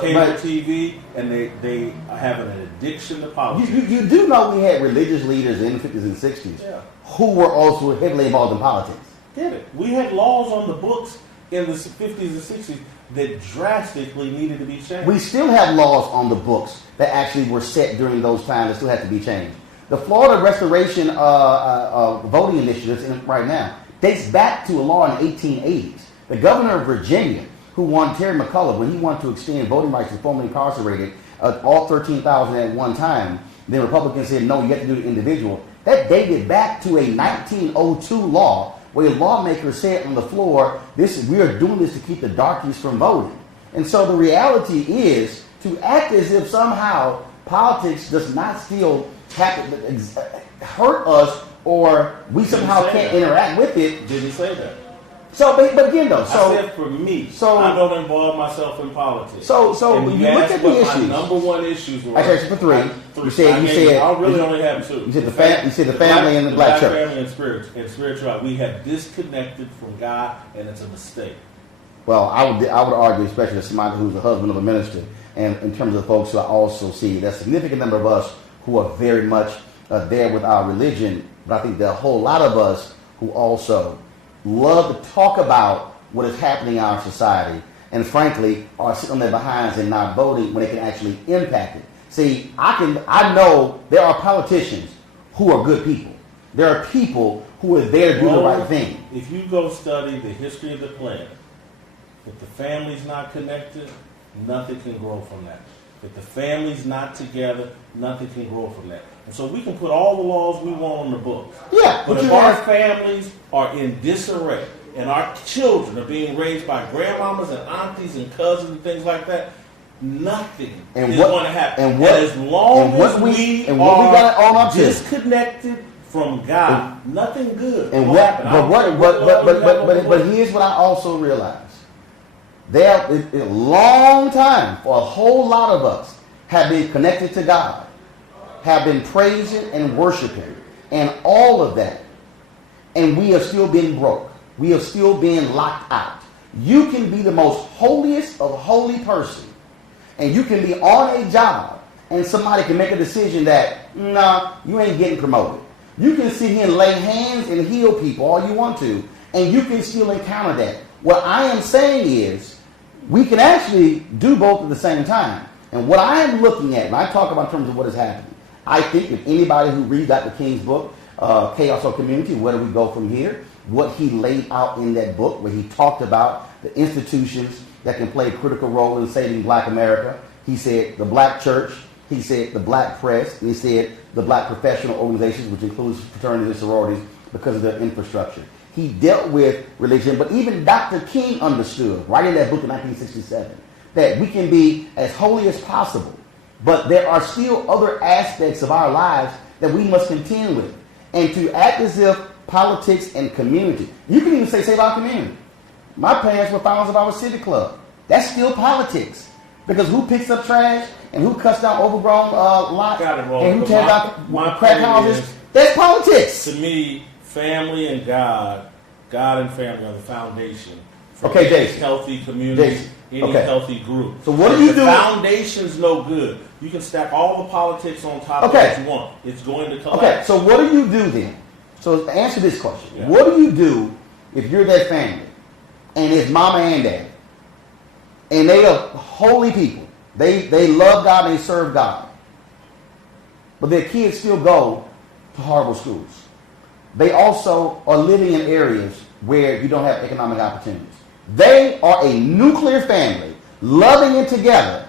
cable TV, and they have an addiction to politics. You do know we had religious leaders in the 50s and 60s who were also heavily involved in politics. Get it? We had laws on the books in the 50s and 60s that drastically needed to be changed. We still have laws on the books that actually were set during those times that still had to be changed. The Florida Restoration voting initiatives right now dates back to a law in the 1880s. The governor of Virginia, who won Terry McCullough, when he wanted to extend voting rights to formerly incarcerated, all 13,000 at one time, the Republicans said, no, you have to do it individual. That dated back to a 1902 law where a lawmaker said on the floor, we are doing this to keep the darkies from voting. And so the reality is to act as if somehow politics does not still hurt us or we somehow can't interact with it. Didn't say that. So, but again, though, I said for me. So I don't involve myself in politics. So and when you look at the issues, my number one issues were. I asked you for three. You said I really only have two. You said the family and the black church. Family and spirituality. We have disconnected from God, and it's a mistake. Well, I would argue, especially as somebody who's a husband of a minister, and in terms of the folks who I also see, there's a significant number of us who are very much there with our religion, but I think there are a whole lot of us who also love to talk about what is happening in our society, and frankly, are sitting on their behinds and not voting when they can actually impact it. See, I know there are politicians who are good people. There are people who are there to do the right thing. If you go study the history of the planet, if the family's not connected, nothing can grow from that. If the family's not together, nothing can grow from that. And so we can put all the laws we want on the books. Yeah, but if our families are in disarray, and our children are being raised by grandmamas and aunties and cousins and things like that, nothing is going to happen. And as long as we are disconnected from God, nothing good will happen. But here's what I also realize. There, a long time, for a whole lot of us, have been connected to God, have been praising and worshiping, and all of that, and we have still been broke. We have still been locked out. You can be the most holiest of holy person, and you can be on a job, and somebody can make a decision that, nah, you ain't getting promoted. You can sit here and lay hands and heal people all you want to, and you can still encounter that. What I am saying is, we can actually do both at the same time. And what I am looking at, when I talk about in terms of what is happening, I think if anybody who reads Dr. King's book, Chaos or Community, where do we go from here? What he laid out in that book, where he talked about the institutions that can play a critical role in saving black America. He said the black church, he said the black press, and he said the black professional organizations, which includes fraternities and sororities, because of their infrastructure. He dealt with religion, but even Dr. King understood, writing that book in 1967, that we can be as holy as possible, but there are still other aspects of our lives that we must contend with. And to act as if politics and community, you can even say save our community. My parents were founders of our civic club. That's still politics. Because who picks up trash and who cuts down overgrown lots and who tears down crack houses, that's politics. To me, family and God and family are the foundation for Jason. Healthy community, healthy group. So what do you do? The foundation's no good. You can stack all the politics on top of what you want. It's going to collapse. Okay, so what do you do then? So answer this question. Yeah. What do you do if you're that family and it's mama and dad and they are holy people? They love God and they serve God. But their kids still go to horrible schools. They also are living in areas where you don't have economic opportunities. They are a nuclear family, loving it together.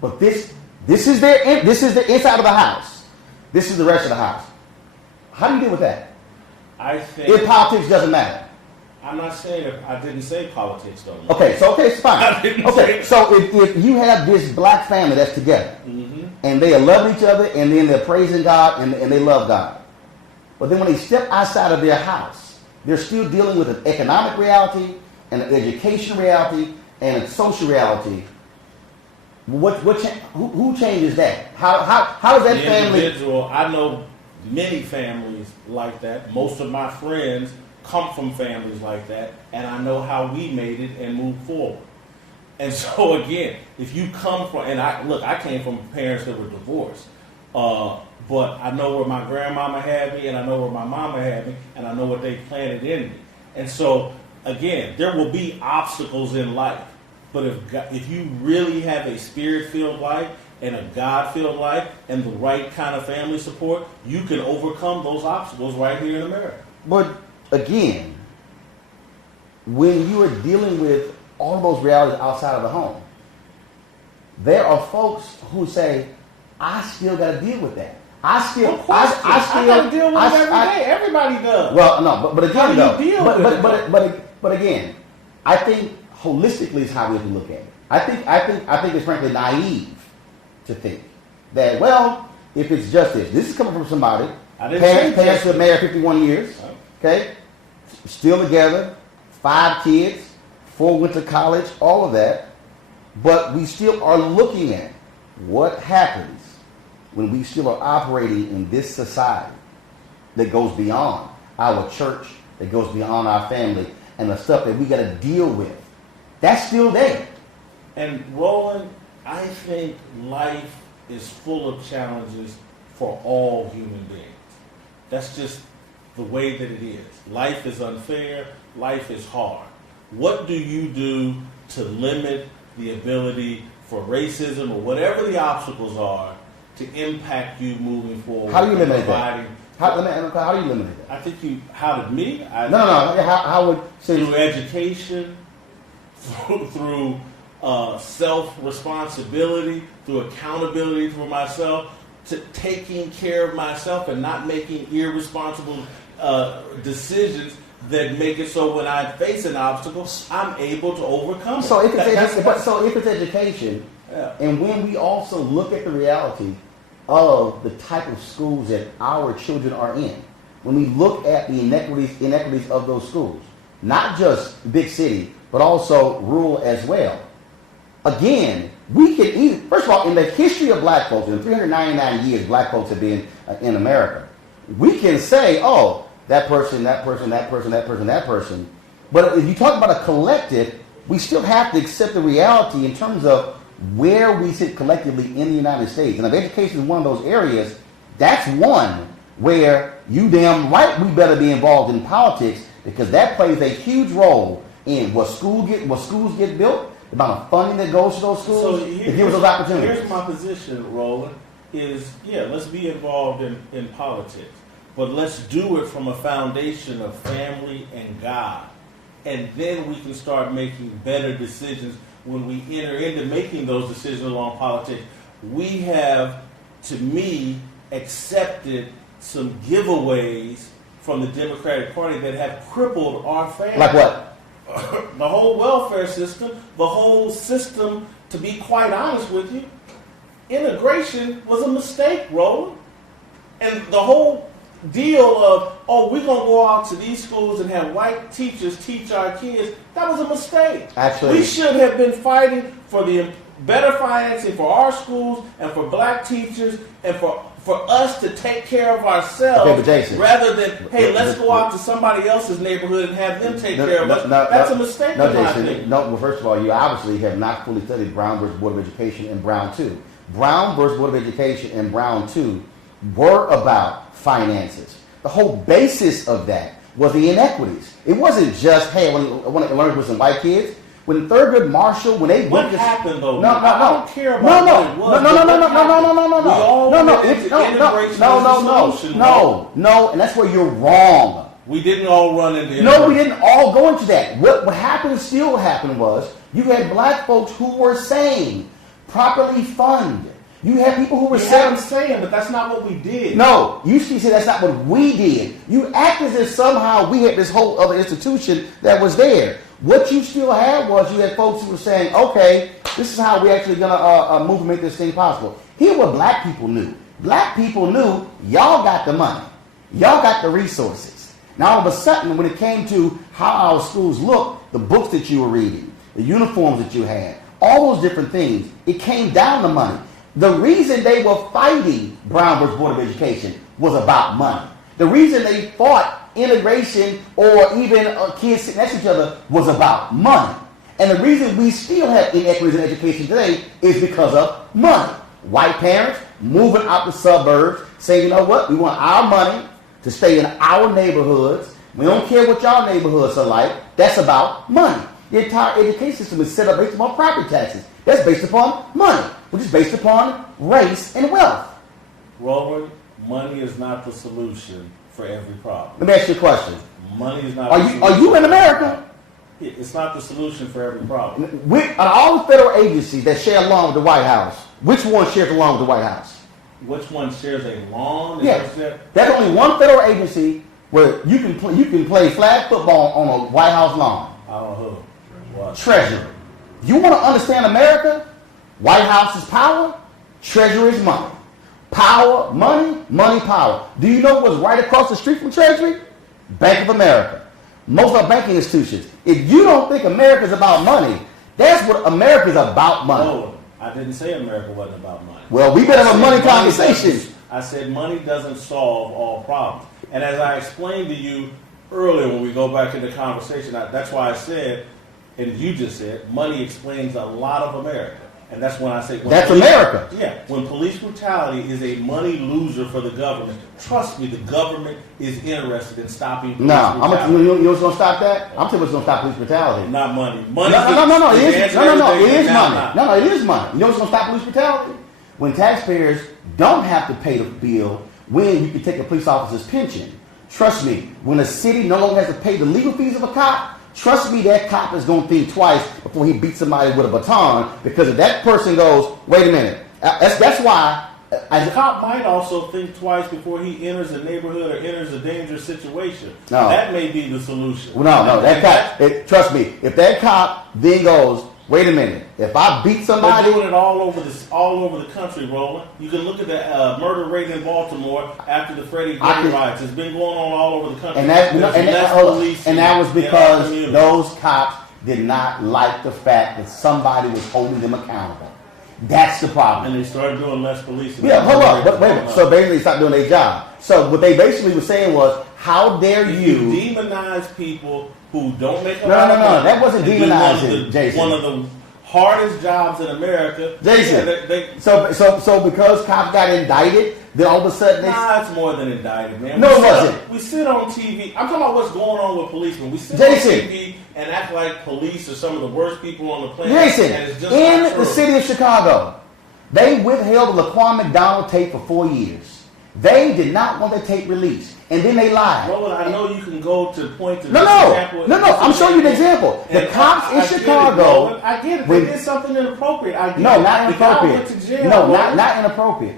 But this is the inside of the house. This is the rest of the house. How do you deal with that? I think if politics doesn't matter. I'm not saying I didn't say politics don't matter. Okay, it's fine. So if you have this black family that's together, and they are loving each other, and then they're praising God, and they love God. But then when they step outside of their house, they're still dealing with an economic reality, and an education reality, and a social reality. Who changes that? How does that family? Individual, I know many families like that. Most of my friends come from families like that, and I know how we made it and moved forward. And so again, if you come from, and I came from parents that were divorced, but I know where my grandmama had me, and I know where my mama had me, and I know what they planted in me. And so again, there will be obstacles in life, but if you really have a spirit-filled life and a God-filled life and the right kind of family support, you can overcome those obstacles right here in America. But again, when you are dealing with all those realities outside of the home, there are folks who say, I still got to deal with that. I got to deal with it every day. Everybody does. Well, no, but again, but again, I think holistically is how we have to look at it. I think it's frankly naive to think that, well, if it's justice, this is coming from somebody. Parents who have married 51 years, okay, still together, 5 kids, 4 went to college, all of that. But we still are looking at what happens when we still are operating in this society that goes beyond our church, that goes beyond our family, and the stuff that we got to deal with. That's still there. And Roland, I think life is full of challenges for all human beings. That's just the way that it is. Life is unfair. Life is hard. What do you do to limit the ability for racism or whatever the obstacles are to impact you moving forward? How do you eliminate that? How do you eliminate that? I think you. How did me? No. How would through education, through self-responsibility, through accountability for myself, to taking care of myself and not making irresponsible decisions that make it so when I face an obstacle, I'm able to overcome it. So if it's education, yeah. And when we also look at the reality of the type of schools that our children are in, when we look at the inequities of those schools, not just big city, but also rural as well. Again, we can either, first of all, in the history of black folks, in 399 years black folks have been in America, we can say, oh, that person. But if you talk about a collective, we still have to accept the reality in terms of where we sit collectively in the United States. And if education is one of those areas, that's one where you damn right we better be involved in politics, because that plays a huge role in what schools get built, the amount of funding that goes to those schools, to give us those opportunities. Here's my position, Roland, is, yeah, let's be involved in politics. But let's do it from a foundation of family and God. And then we can start making better decisions when we enter into making those decisions along politics. We have, to me, accepted some giveaways from the Democratic Party that have crippled our family. Like what? The whole welfare system, the whole system, to be quite honest with you, integration was a mistake, Roland. And the whole deal of, oh, we're going to go out to these schools and have white teachers teach our kids, that was a mistake. Actually, we should have been fighting for the better financing for our schools and for black teachers and for us to take care of ourselves, rather than, hey, let's go out to somebody else's neighborhood and have them take care of us. That's a mistake. No, Jason. No, well, first of all, you obviously have not fully studied Brown versus Board of Education and Brown 2. Brown versus Board of Education and Brown 2 were about finances. The whole basis of that was the inequities. It wasn't just, hey, I want to learn with some white kids. When Thurgood Marshall, when they what happened though? I don't care about what it was. No, and that's where you're wrong. We didn't all run into. No, we didn't all go into that. What happened, still happened, was you had black folks who were saying properly fund. You had people who were saying, but that's not what we did. No, you see, that's not what we did. You act as if somehow we had this whole other institution that was there. What you still had was you had folks who were saying, okay, this is how we're actually going to move and make this thing possible. Here's what black people knew. Black people knew y'all got the money. Y'all got the resources. Now, all of a sudden, when it came to how our schools looked, the books that you were reading, the uniforms that you had, all those different things, it came down to money. The reason they were fighting Brown versus Board of Education was about money. The reason they fought integration or even kids sitting next to each other was about money. And the reason we still have inequities in education today is because of money. White parents moving out the suburbs saying, you know what, we want our money to stay in our neighborhoods. We don't care what y'all neighborhoods are like. That's about money. The entire education system is set up based upon property taxes. That's based upon money, which is based upon race and wealth. Roland, money is not the solution for every problem. Let me ask you a question. Money is not. Are you in America? It's not the solution for every problem. Out of all the federal agencies that share along with the White House, which one shares along with the White House? Which one shares a lawn? Yeah, there's only one federal agency where you can play flag football on a White House lawn. I don't know who. What? Treasury. You want to understand America? White House is power. Treasury is money. Power, money, money, power. Do you know what's right across the street from Treasury? Bank of America. Most of our banking institutions. If you don't think America's about money, that's what America's about, money. No, I didn't say America wasn't about money. Well, we better have a money conversation. I said money doesn't solve all problems. And as I explained to you earlier when we go back in the conversation, that's why I said, and you just said, money explains a lot of America. And that's when I say... That's America. Yeah. When police brutality is a money loser for the government, trust me, the government is interested in stopping police brutality. You know what's going to stop that? I'm telling you what's going to stop police brutality. Not money. No, it is money. No, it is money. You know what's going to stop police brutality? When taxpayers don't have to pay the bill, when you can take a police officer's pension. Trust me, when a city no longer has to pay the legal fees of a cop, trust me, that cop is going to think twice before he beats somebody with a baton, because if that person goes, wait a minute, that's why... The cop might also think twice before he enters a neighborhood or enters a dangerous situation. No. That may be the solution. No, that cop, trust me, if that cop then goes, wait a minute, if I beat somebody... They're doing it all over the country, Roland. You can look at the murder rate in Baltimore after the Freddie Gray riots. It's been going on all over the country. And that was because those cops did not like the fact that somebody was holding them accountable. That's the problem. And they started doing less policing. Yeah, hold on. Wait a minute. So basically they stopped doing their job. So what they basically were saying was, how dare you demonize people who don't make a lot of money. That wasn't demonizing, Jason. One of the hardest jobs in America. Jason. So because cops got indicted, then all of a sudden it's more than indicted, man. No, it wasn't. We sit on TV. I'm talking about what's going on with policemen. We sit on TV and act like police are some of the worst people on the planet. Jason, in the city of Chicago, they withheld the Laquan McDonald tape for 4 years. They did not want the tape released. And then they lied. Roland, I know you can go to point to No, I'm showing you the example. The cops in Chicago... I get it. They did something inappropriate. I get it. Not inappropriate. Went to jail, no, not inappropriate.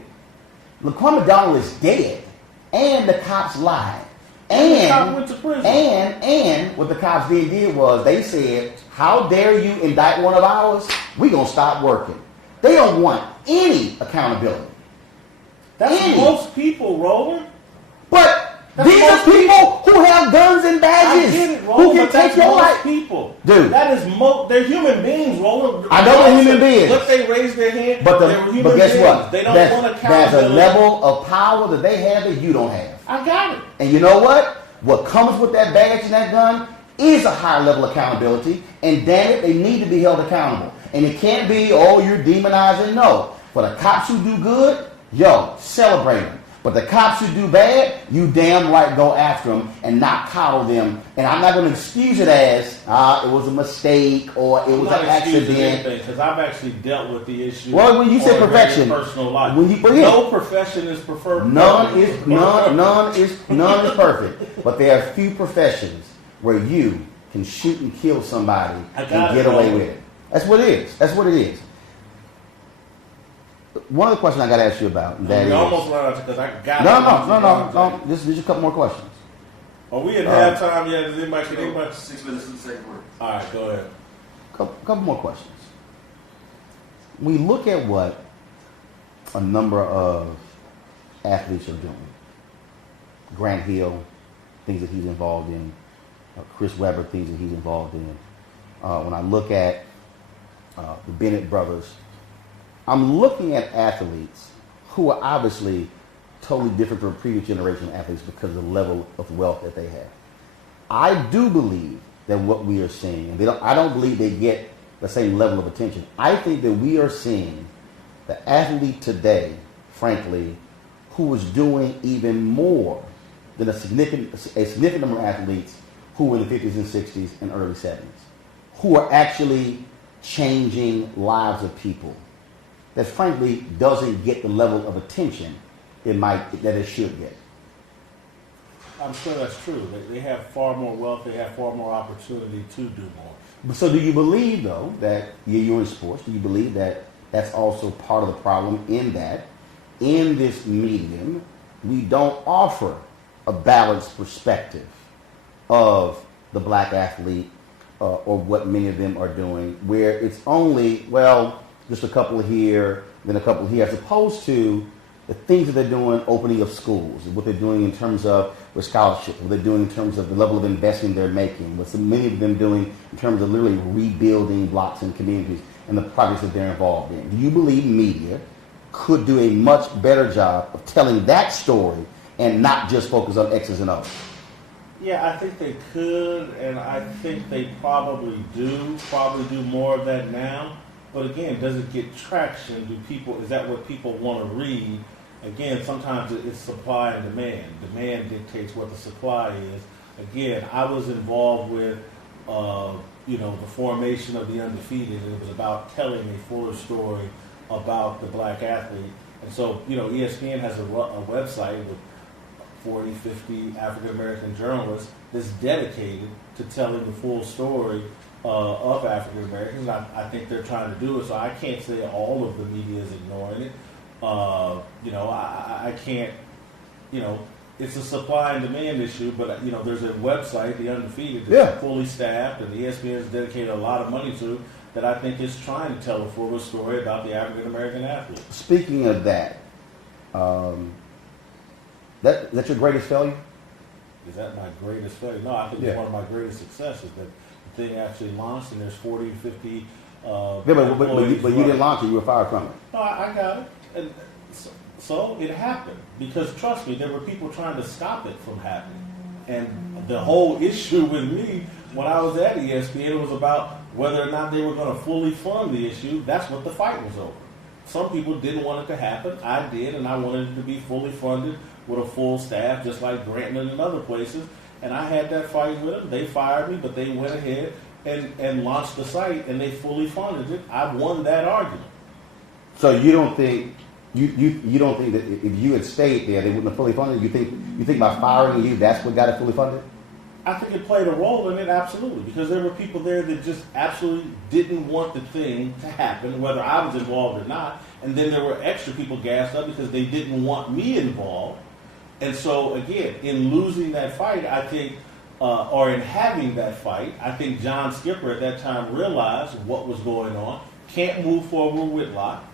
Laquan McDonald is dead. And the cops lied. And the cop went to prison. And what the cops did was they said, how dare you indict one of ours? We're going to stop working. They don't want any accountability. That's most people, Roland. But these are people who have guns and badges. I get it, Roland, who can take your life. People. Dude. That is they're human beings, Roland. I know they're human beings. Look, they raise their hand. But guess beings. what? They don't want accountability. There's a level of power that they have that you don't have. I got it. And you know what? What comes with that badge and that gun is a higher level of accountability. And damn it, they need to be held accountable. And it can't be, you're demonizing. No. For the cops who do good, celebrate them. But the cops who do bad, you damn right go after them and not coddle them. And I'm not going to excuse it as it was a mistake or it was an accident. Because I've actually dealt with the issue. Well, when you say perfection, personal life, no profession is preferred. None is perfect. But there are few professions where you can shoot and kill somebody and get away with it. That's what it is. One of the questions I got to ask you about. Almost run out because I got No. Just a couple more questions. Are we at halftime yet? Does anybody? 6 minutes in the second quarter. All right, go ahead. Couple more questions. We look at what a number of athletes are doing. Grant Hill, things that he's involved in. Chris Webber, things that he's involved in. When I look at the Bennett brothers, I'm looking at athletes who are obviously totally different from previous generation of athletes because of the level of wealth that they have. I do believe that what we are seeing, and I don't believe they get the same level of attention. I think that we are seeing the athlete today, frankly, who is doing even more than a significant number of athletes who were in the 50s and 60s and early 70s, who are actually changing lives of people that frankly doesn't get the level of attention that it should get. I'm sure that's true. They have far more wealth. They have far more opportunity to do more. So do you believe, though, that you're in sports, do you believe that that's also part of the problem in that in this medium we don't offer a balanced perspective of the black athlete or what many of them are doing, where it's only, just a couple here, then a couple here, as opposed to the things that they're doing, opening of schools, what they're doing in terms of with scholarships, what they're doing in terms of the level of investment they're making, what so many of them doing in terms of literally rebuilding blocks and communities and the projects that they're involved in. Do you believe media could do a much better job of telling that story and not just focus on X's and O's? Yeah, I think they could, and I think they probably do more of that now. But again, does it get traction? Is that what people want to read? Again, sometimes it's supply and demand. Demand dictates what the supply is. Again, I was involved with, the formation of the Undefeated. It was about telling a fuller story about the black athlete. And so, ESPN has a website with 40, 50 African-American journalists that's dedicated to telling the full story of African-Americans. I think they're trying to do it, so I can't say all of the media is ignoring it. I can't, it's a supply and demand issue, but, there's a website, The Undefeated, that's fully staffed, and ESPN has dedicated a lot of money to, that I think is trying to tell a fuller story about the African-American athlete. Speaking of that, that's your greatest failure? Is that my greatest failure? No, I think it's one of my greatest successes, that the thing actually launched, and there's 40, 50 but you didn't launch it, you were fired from it. No, I got it. And so it happened. Because trust me, there were people trying to stop it from happening. And the whole issue with me, when I was at ESPN, was about whether or not they were going to fully fund the issue. That's what the fight was over. Some people didn't want it to happen. I did, and I wanted it to be fully funded with a full staff, just like Grantland and other places. And I had that fight with them. They fired me, but they went ahead and launched the site, and they fully funded it. I won that argument. So you don't think you don't think that if you had stayed there, they wouldn't have fully funded it? You think by firing you, that's what got it fully funded? I think it played a role in it, absolutely, because there were people there that just absolutely didn't want the thing to happen, whether I was involved or not. And then there were extra people gassed up because they didn't want me involved. And so, again, in losing that fight, I think, or in having that fight, I think John Skipper at that time realized what was going on. Can't move forward with Whitlock.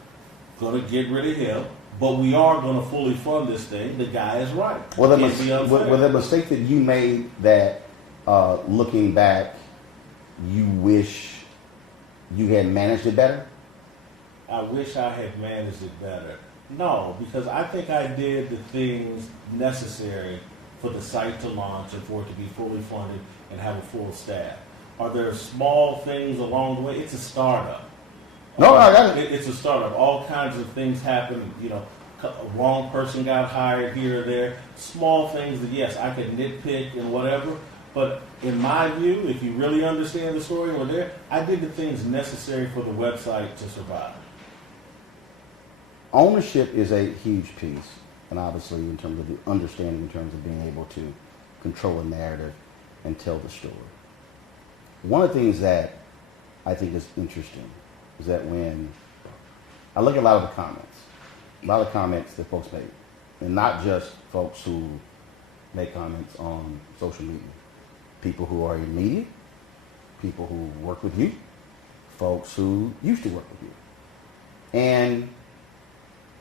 Going to get rid of him. But we are going to fully fund this thing. The guy is right. Were there mistakes that you made that, looking back, you wish you had managed it better? I wish I had managed it better. No, because I think I did the things necessary for the site to launch and for it to be fully funded and have a full staff. Are there small things along the way? It's a startup. No, I got it. It's a startup. All kinds of things happen. A wrong person got hired here or there. Small things that, yes, I could nitpick and whatever. But in my view, if you really understand the story over there, I did the things necessary for the website to survive. Ownership is a huge piece, and obviously in terms of the understanding, in terms of being able to control a narrative and tell the story. One of the things that I think is interesting is that when I look at a lot of the comments that folks make, and not just folks who make comments on social media, people who are in media, people who work with you, folks who used to work with you. And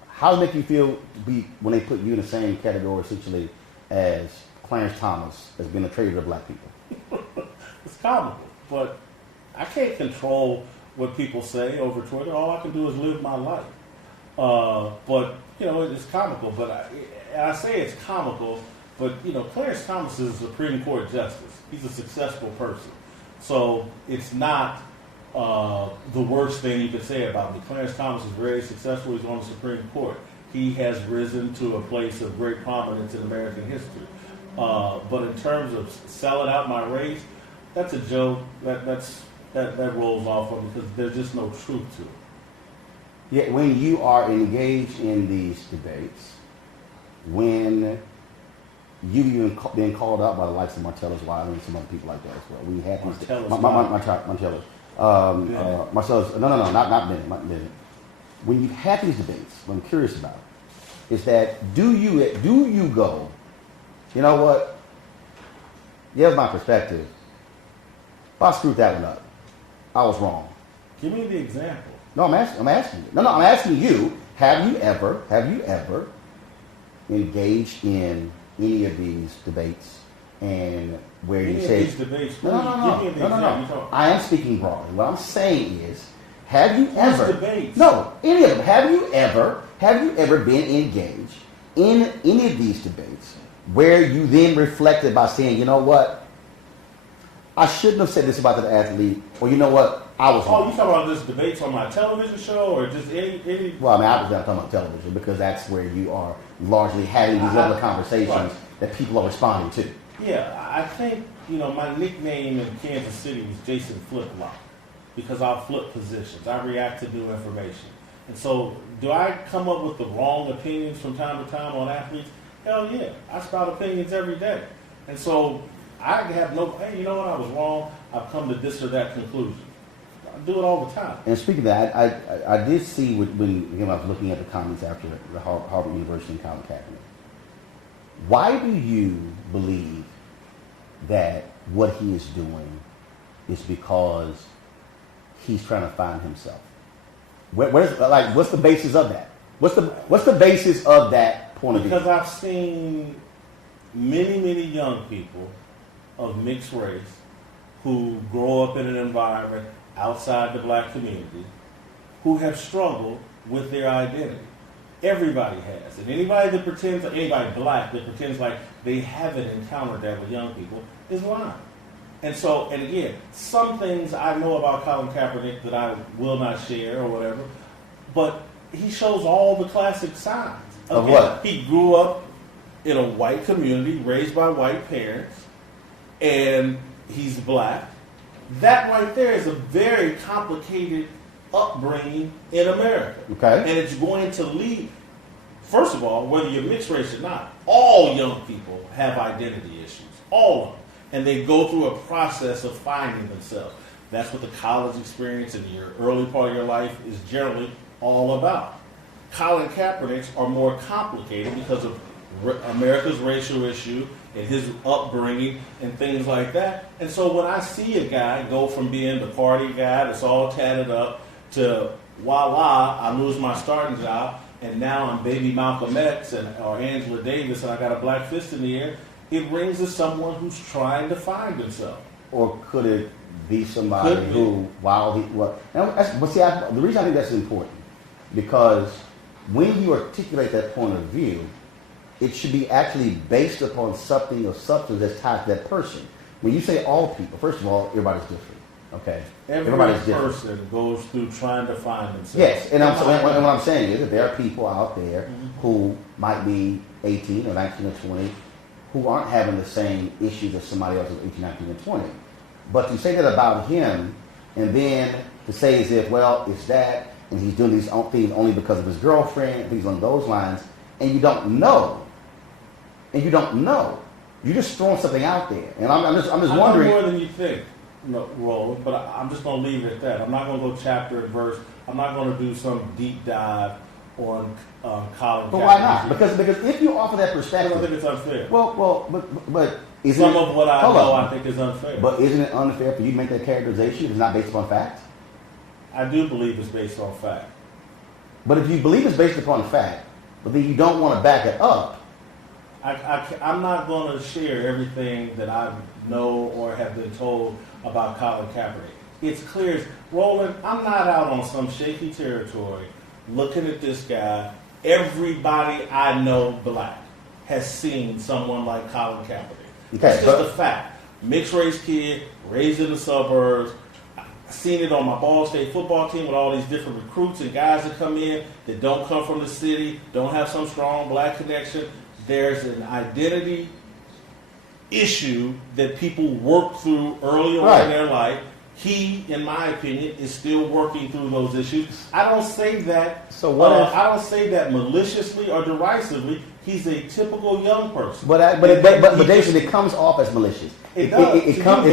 how does it make you feel when they put you in the same category essentially as Clarence Thomas as being a traitor to black people? It's comical, but I can't control what people say over Twitter. All I can do is live my life. But, it's comical. But I say it's comical, but, Clarence Thomas is a Supreme Court justice. He's a successful person. So it's not the worst thing you could say about me. Clarence Thomas is very successful. He's on the Supreme Court. He has risen to a place of great prominence in American history. But in terms of selling out my race, that's a joke. That rolls off of me because there's just no truth to it. Yeah, when you are engaged in these debates, when you've even been called out by the likes of Martellus Wiley and some other people like that as well. We had Martellus. Marcellus. No, not Bennett. When you've had these debates, what I'm curious about is that do you go, you know what? Here's my perspective. If I screwed that one up, I was wrong. Give me the example. No, I'm asking you. No, I'm asking you. Have you ever engaged in any of these debates and where you say these debates? No. I am speaking broadly. What I'm saying is, have you ever debates? No, any of them. Have you ever been engaged in any of these debates where you then reflected by saying, you know what, I shouldn't have said this about the athlete, or you know what, I was wrong. Oh, you talking about this debates on my television show, or just any? Well, I mean, I was not talking about television because that's where you are largely having these other conversations that people are responding to. Yeah, I think, my nickname in Kansas City was Jason Flip-Flop because I flip positions. I react to new information. And so, do I come up with the wrong opinions from time to time on athletes? Hell yeah. I spout opinions every day. And so, I have hey, you know what, I was wrong. I've come to this or that conclusion. I do it all the time. And speaking of that, I did see when I was looking at the comments after the Harvard University and Colin Kaepernick. Why do you believe that what he is doing is because he's trying to find himself? What's the basis of that? What's the basis of that point of view? Because I've seen many, many young people of mixed race who grow up in an environment outside the black community who have struggled with their identity. Everybody has. And anybody black that pretends like they haven't encountered that with young people is lying. And again, some things I know about Colin Kaepernick that I will not share or whatever, but he shows all the classic signs. Of what? He grew up in a white community, raised by white parents, and he's black. That right there is a very complicated upbringing in America. Okay. And it's going to lead, first of all, whether you're mixed race or not, all young people have identity issues. All of them. And they go through a process of finding themselves. That's what the college experience in your early part of your life is generally all about. Colin Kaepernick's are more complicated because of America's racial issue and his upbringing and things like that. And so when I see a guy go from being the party guy that's all tatted up to voila, I lose my starting job and now I'm baby Malcolm X or Angela Davis and I got a black fist in the air, it rings as someone who's trying to find himself. Or could it be somebody who, the reason I think that's important, because when you articulate that point of view, it should be actually based upon something or substance that's tied to that person. When you say all people, first of all, everybody's different. Okay, everybody's person goes through trying to find themselves. Yes, and what I'm saying is that there are people out there who might be 18 or 19 or 20 who aren't having the same issues as somebody else who's 18, 19, and 20. But to say that about him, and then to say as if, well, it's that, and he's doing these things only because of his girlfriend, and things along those lines, and you don't know. You're just throwing something out there. And I'm just wondering. I know more than you think, Roland, but I'm just going to leave it at that. I'm not going to go chapter and verse. I'm not going to do some deep dive on Colin Kaepernick. But why not? Because if you offer that perspective, I don't think it's unfair. But isn't some of what I know I think is unfair. But isn't it unfair for you to make that characterization if it's not based upon facts? I do believe it's based on fact. But if you believe it's based upon fact, but then you don't want to back it up. I'm not going to share everything that I know or have been told about Colin Kaepernick. It's clear, Roland, I'm not out on some shaky territory looking at this guy. Everybody I know black has seen someone like Colin Kaepernick. That's just a fact. Mixed race kid, raised in the suburbs. I've seen it on my Ball State football team with all these different recruits and guys that come in that don't come from the city, don't have some strong black connection. There's an identity issue that people work through early on in their life. He, in my opinion, is still working through those issues. I don't say that. I don't say that maliciously or derisively. He's a typical young person. But Jason, it comes off as malicious. It does. It comes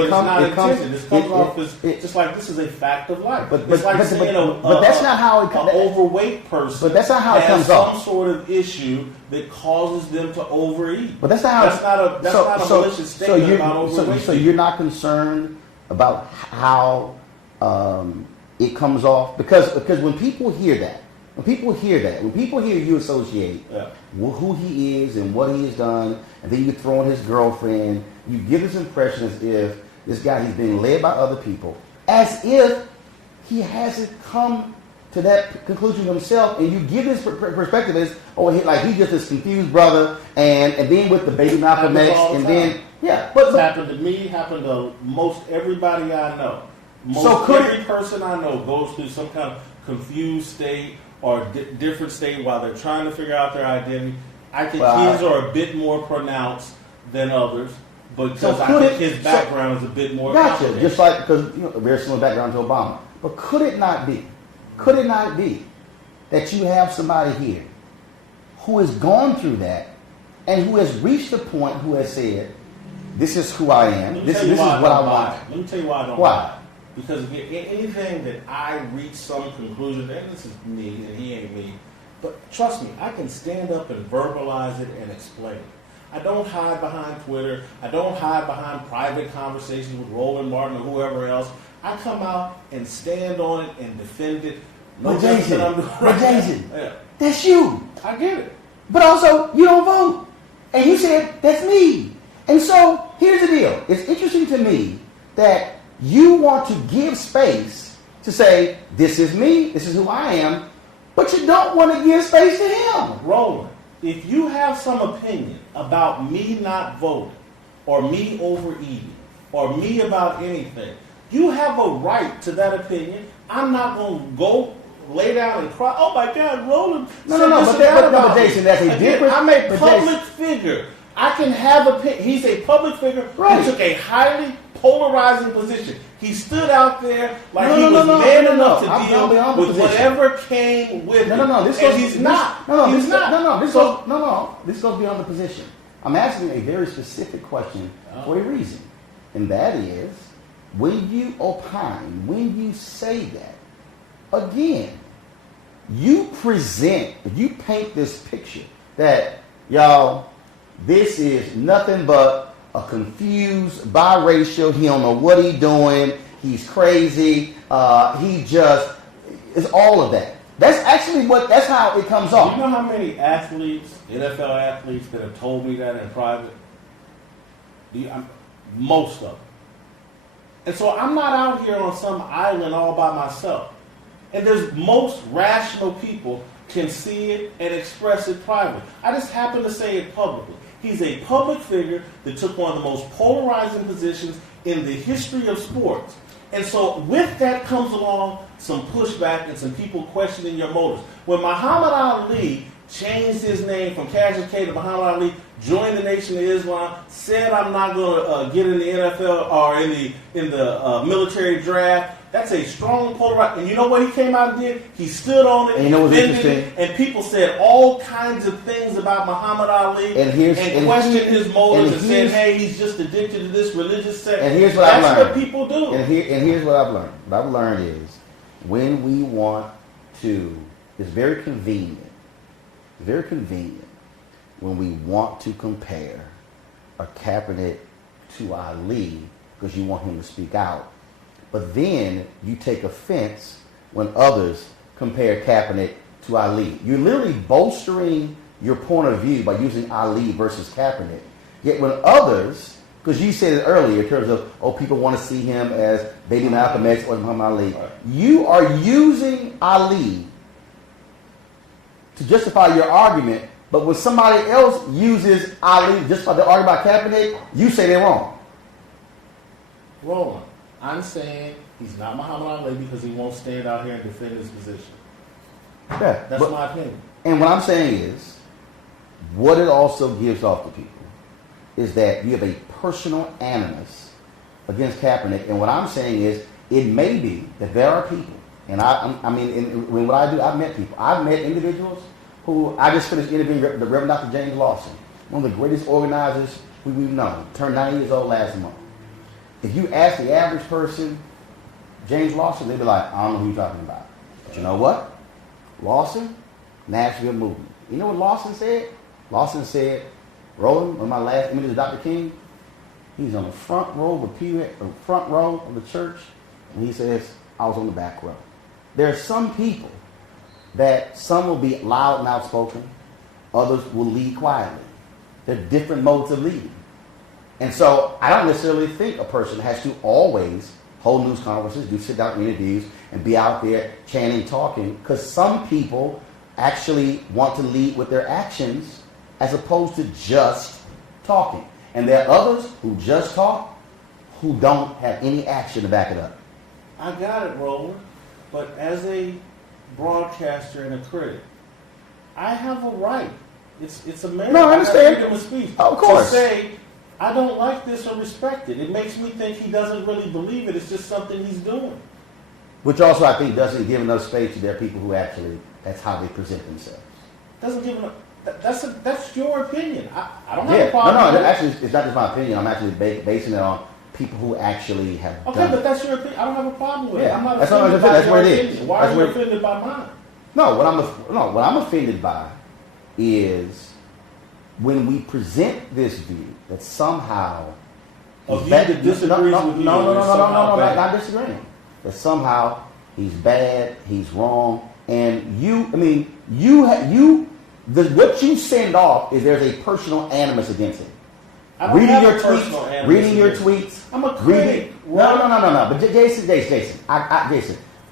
off as just like this is a fact of life. But that's not how it comes. An overweight person. But that's not how it comes off. Some sort of issue that causes them to overeat. But that's not how. That's not a malicious statement about overweight. So you're not concerned about how it comes off because when people hear that, When people hear that, when people hear you associate who he is and what he has done, and then you throw in his girlfriend, you give this impression as if this guy, he's being led by other people, as if he hasn't come to that conclusion himself, and you give this perspective as, like he's just this confused brother, and then with the baby Malcolm X, and then, but it's happened to me, happened to most everybody I know. Every person I know goes through some kind of confused state or different state while they're trying to figure out their identity. I think his are a bit more pronounced than others, because I think his background is a bit more complicated. Just like, because a very similar background to Obama. But could it not be that you have somebody here who has gone through that and who has reached a point who has said, this is who I am, this is what I want. Let me tell you why I don't buy it. Because anything that I reach some conclusion, and this is me and he ain't me, but trust me, I can stand up and verbalize it and explain it. I don't hide behind Twitter. I don't hide behind private conversations with Roland Martin or whoever else. I come out and stand on it and defend it. But Jason, that's you. I get it. But also, you don't vote. And you said, that's me. And so, here's the deal. It's interesting to me that you want to give space to say, this is me, this is who I am, but you don't want to give space to him. Roland, if you have some opinion about me not voting, or me overeating, or me about anything, you have a right to that opinion. I'm not going to go lay down and cry, oh my God, Roland. But Jason, that's a different... I'm a public figure. I can have opinion. He's a public figure who took a highly polarizing position. He stood out there like he was man enough to deal with whatever came with him. This goes beyond the position. I'm asking a very specific question for a reason. And that is, when you opine, when you say that, again, you paint this picture that, y'all, this is nothing but a confused, biracial, he don't know what he's doing, he's crazy, he just is all of that. That's how it comes off. Do you know how many athletes, NFL athletes, that have told me that in private? Most of them. And so I'm not out here on some island all by myself. And most rational people can see it and express it privately. I just happen to say it publicly. He's a public figure that took one of the most polarizing positions in the history of sports. And so with that comes along some pushback and some people questioning your motives. When Muhammad Ali changed his name from Cassius Clay to Muhammad Ali, joined the Nation of Islam, said I'm not going to get in the NFL or in the military draft, that's a strong polarization. And you know what he came out and did? He stood on it, defended it, and people said all kinds of things about Muhammad Ali and questioned his motives and said, hey, he's just addicted to this religious sect. And here's what I've learned. That's what people do. And here's what I've learned. What I've learned is when we want to, it's very convenient when we want to compare a Kaepernick to Ali because you want him to speak out. But then you take offense when others compare Kaepernick to Ali. You're literally bolstering your point of view by using Ali versus Kaepernick. Yet when others, because you said it earlier in terms of, people want to see him as baby Malcolm X or Muhammad Ali, you are using Ali to justify your argument, but when somebody else uses Ali just by the argument about Kaepernick, you say they're wrong. Roland, I'm saying he's not Muhammad Ali because he won't stand out here and defend his position. Yeah, that's my opinion. And what I'm saying is, what it also gives off to people is that you have a personal animus against Kaepernick. And what I'm saying is, it may be that there are people, and when what I do, I've met people. I've met individuals who, I just finished interviewing the Reverend Dr. James Lawson, one of the greatest organizers we've known, turned 90 years old last month. If you ask the average person, James Lawson, they'd be like, I don't know who you're talking about. But you know what? Lawson, Nashville movement. You know what Lawson said? Lawson said, Roland, one of my last images of Dr. King, he's on the front row of the church, and he says, I was on the back row. There are some people that some will be loud and outspoken, others will lead quietly. There are different modes of leading. And so I don't necessarily think a person has to always hold news conferences, do sit-down interviews, and be out there chanting, talking, because some people actually want to lead with their actions as opposed to just talking. And there are others who just talk, who don't have any action to back it up. I got it, Roland. But as a broadcaster and a critic, I have a right. It's America. No, I understand. have freedom of speech. Of course. To say, I don't like this or respect it. It makes me think he doesn't really believe it. It's just something he's doing. Which also I think doesn't give enough space to their people who actually, that's how they present themselves. Doesn't give enough. That's your opinion. I don't have a problem No, with it. actually, it's not just my opinion. I'm actually basing it on people who actually have Okay, done but it. that's your opinion. I don't have a problem with it. Yeah, I'm not that's what I'm offended by that's your what it is. opinion. Why That's are you what- offended by mine? No, what I'm offended by is when we present this view that somehow A he's view bad- that disagrees with you no, is somehow bad. not disagreeing. That somehow he's bad, he's wrong, and what you send off is there's a personal animus against it. I don't have a personal animus Reading your against tweets. I'm a critic. No. But Jason, Jason,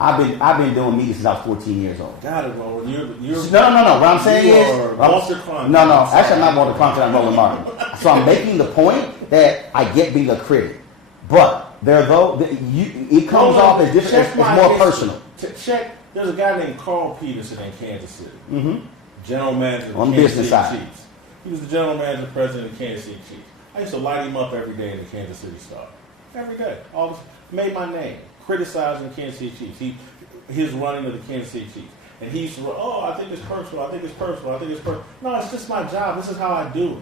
I've been doing media since I was 14 years old. Got it, Roland. You're No. What I'm saying you is, are Walter Cronkite. no. Actually, I'm not Walter Cronkite. I'm Roland Martin. So I'm making the point that I get being a critic, but it comes off as different. It's more personal. Check. There's a guy named Carl Peterson in Kansas City. Mm-hmm. General manager of On the the Kansas business City side. Chiefs. He was the general manager, president of the Kansas City Chiefs. I used to light him up every day in the Kansas City Star. Every day. Made my name. Criticizing the Kansas City Chiefs. His running of the Kansas City Chiefs. And he used to I think it's personal. No, it's just my job. This is how I do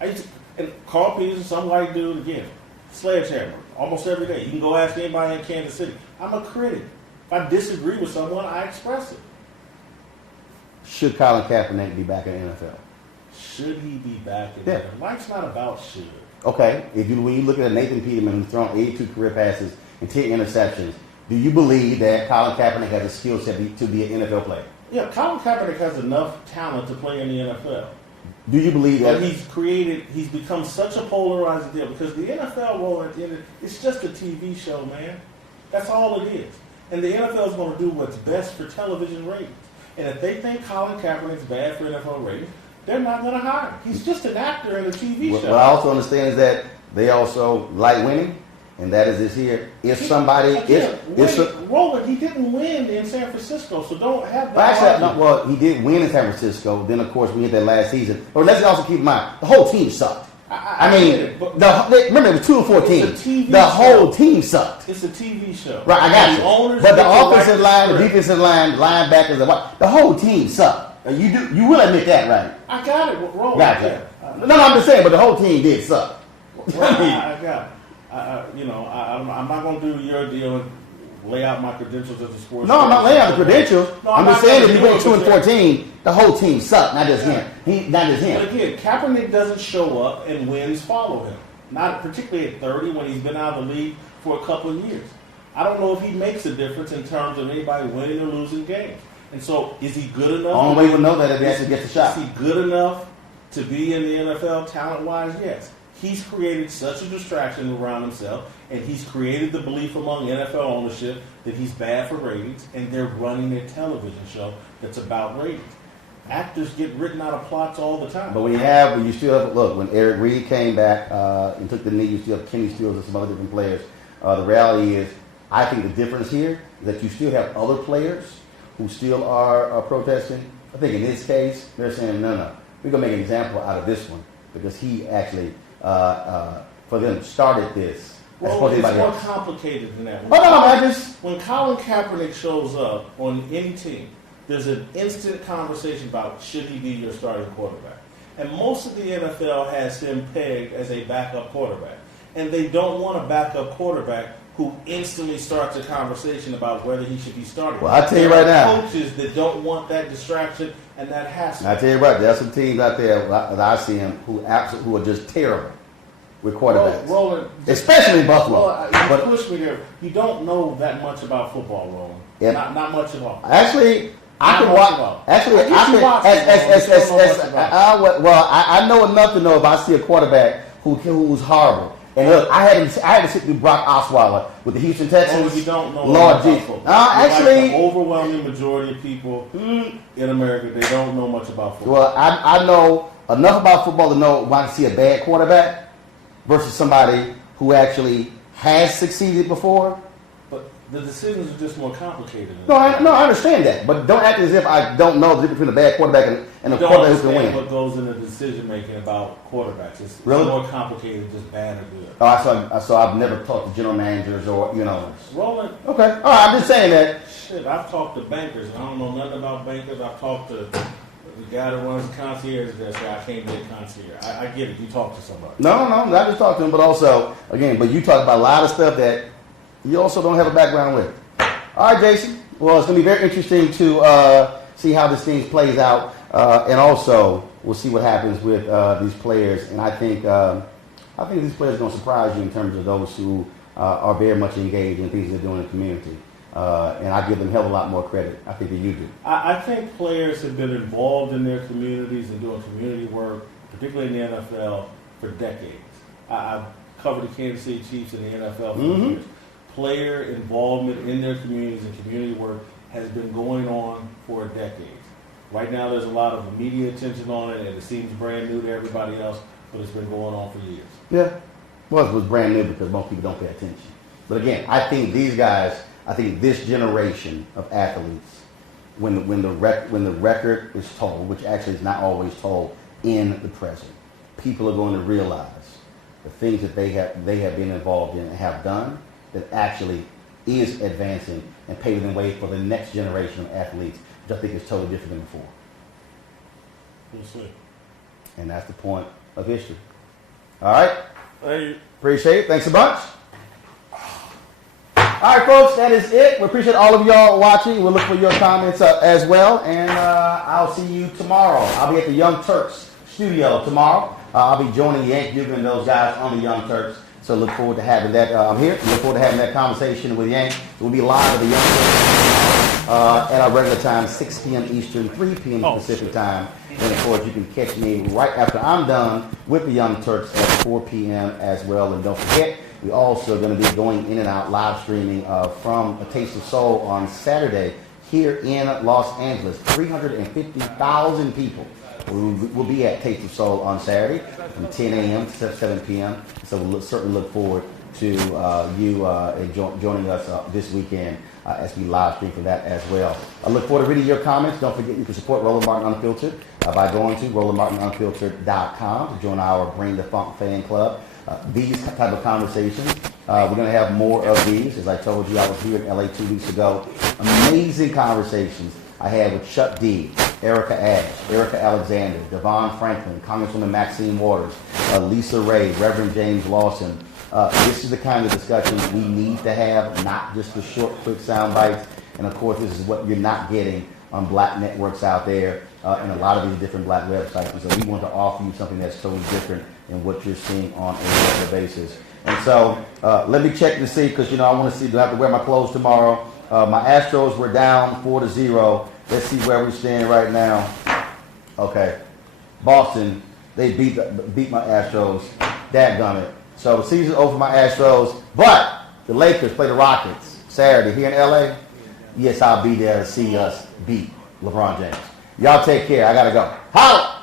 it. And Carl Peterson, some white dude, again, sledgehammer, almost every day. You can go ask anybody in Kansas City. I'm a critic. If I disagree with someone, I express it. Should Colin Kaepernick be back in the NFL? Should he be back in Yeah. there? Life's not about should. Okay. When you look at Nathan Peterman, who's thrown 82 career passes and 10 interceptions, do you believe that Colin Kaepernick has a skill set to be an NFL player? Yeah, Colin Kaepernick has enough talent to play in the NFL. Do you believe But that he's become such a polarizing deal because the NFL role at the end it's just a TV show, man. That's all it is. And the NFL is going to do what's best for television ratings. And if they think Colin Kaepernick's bad for NFL ratings, they're not going to hire him. He's just an actor in a TV show. What I also understand is that they also like winning, and that is this here. If somebody Roland, he didn't win in San Francisco, so don't have that. he did win in San Francisco. Then of course we hit that last season. But let's also keep in mind the whole team sucked. Remember it was 2-14. It's a TV the show. whole team sucked. It's a TV show. Right, I got And you. the owners But the get to offensive write line, the script. defensive line, linebackers, the whole team sucked. You will admit that, right? I got it, Roland. Gotcha. Yeah. No, I'm just saying, but the whole team did suck. Well, I got it. I'm not going to do your deal and lay out my credentials as a sports. No, I'm not laying out the credentials. No, I'm just not saying if gonna you do went it, 2-14, the whole team sucked, not just him. Not just him. But again, Kaepernick doesn't show up and wins follow him. Not particularly at 30 when he's been out of the league for a couple of years. I don't know if he makes a difference in terms of anybody winning or losing games. And so, is he good enough? Only way we'll know that if he actually gets the shot. Is he good enough to be in the NFL talent-wise? Yes. He's created such a distraction around himself, and he's created the belief among NFL ownership that he's bad for ratings, and they're running a television show that's about ratings. Actors get written out of plots all the time. But when Eric Reed came back and took the knee, you still have Kenny Stills and some other different players. The reality is, I think the difference here is that you still have other players who still are protesting. I think in this case, they're saying, no, we're going to make an example out of this one because he actually, for them, started this. Well, it's more complicated than that. When When Colin Kaepernick shows up on any team, there's an instant conversation about should he be your starting quarterback. And most of the NFL has him pegged as a backup quarterback. And they don't want a backup quarterback who instantly starts a conversation about whether he should be starting. Well, I tell you right now, coaches that don't want that distraction and that hassle. I tell you right, there's some teams out there that I see them who are just terrible with quarterbacks, Roland, especially in Buffalo. Well, you push me there. You don't know that much about football, Roland. Yep. Not much at all. Actually, I can watch. Actually, I know enough to know if I see a quarterback who's horrible. And look, I had to sit through Brock Osweiler with the Houston Texans. Oh, you don't know Lord Jesus. Actually, like the overwhelming majority of people in America, they don't know much about football. Well, I know enough about football to know when I see a bad quarterback versus somebody who actually has succeeded before. But the decisions are just more complicated. No, I understand that, but don't act as if I don't know the difference between a bad quarterback and a quarterback who can win. What goes into decision making about quarterbacks? It's really more complicated, just bad or good. Oh, so I've never talked to general managers or Roland. Okay, all right. I'm just saying that. Shit, I've talked to bankers. I don't know nothing about bankers. I've talked to the guy that runs the concierge desk. I can't get concierge. I get it. You talk to somebody. No, not just talk to him, but also again. You talk about a lot of stuff that you also don't have a background with. All right, Jason. Well, it's going to be very interesting to see how this thing plays out, and also we'll see what happens with these players. And I think these players are going to surprise you in terms of those who are very much engaged in things they're doing in the community. And I give them a hell of a lot more credit, I think, than you do. I think players have been involved in their communities and doing community work, particularly in the NFL, for decades. I've covered the Kansas City Chiefs in the NFL for years. Player involvement in their communities and community work has been going on for decades. Right now there's a lot of media attention on it, and it seems brand new to everybody else, but it's been going on for years. Yeah. Well, it was brand new because most people don't pay attention. But again, I think these guys, this generation of athletes, when the record is told, which actually is not always told in the present, people are going to realize the things that they have been involved in and have done that actually is advancing and paving the way for the next generation of athletes, which I think is totally different than before. We'll see. And that's the point of history. All right? Hey. Appreciate it. Thanks a bunch. All right, folks, that is it. We appreciate all of y'all watching. We'll look for your comments as well. And I'll see you tomorrow. I'll be at the Young Turks studio tomorrow. I'll be joining Yank Dugan and those guys on the Young Turks. So look forward to having that. I'm here. Look forward to having that conversation with Yank. We'll be live at the Young Turks at our regular time, 6 p.m. Eastern, 3 p.m. Pacific time. And of course, you can catch me right after I'm done with the Young Turks at 4 p.m. as well. And don't forget, we're also going to be going in and out live streaming from A Taste of Soul on Saturday here in Los Angeles. 350,000 people will be at Taste of Soul on Saturday from 10 a.m. to 7 p.m. So we'll certainly look forward to you joining us this weekend as we live stream for that as well. I look forward to reading your comments. Don't forget you can support Roland Martin Unfiltered by going to RolandMartinUnfiltered.com to join our Bring the Funk fan club. These type of conversations, we're going to have more of these. As I told you, I was here in LA 2 weeks ago. Amazing conversations I had with Chuck D, Erica Ash, Erica Alexander, Devon Franklin, Congresswoman Maxine Waters, Lisa Ray, Reverend James Lawson. This is the kind of discussions we need to have, not just the short, quick sound bites. And of course, this is what you're not getting on black networks out there and a lot of these different black websites. And so we want to offer you something that's totally different than what you're seeing on a regular basis. And so let me check to see, because I want to see, do I have to wear my clothes tomorrow? My Astros were down 4-0. Let's see where we stand right now. Okay. Boston, they beat my Astros. Dadgummit. So the season's over for my Astros. But the Lakers play the Rockets Saturday here in LA. Yes, I'll be there to see us beat LeBron James. Y'all take care. I got to go. Holla!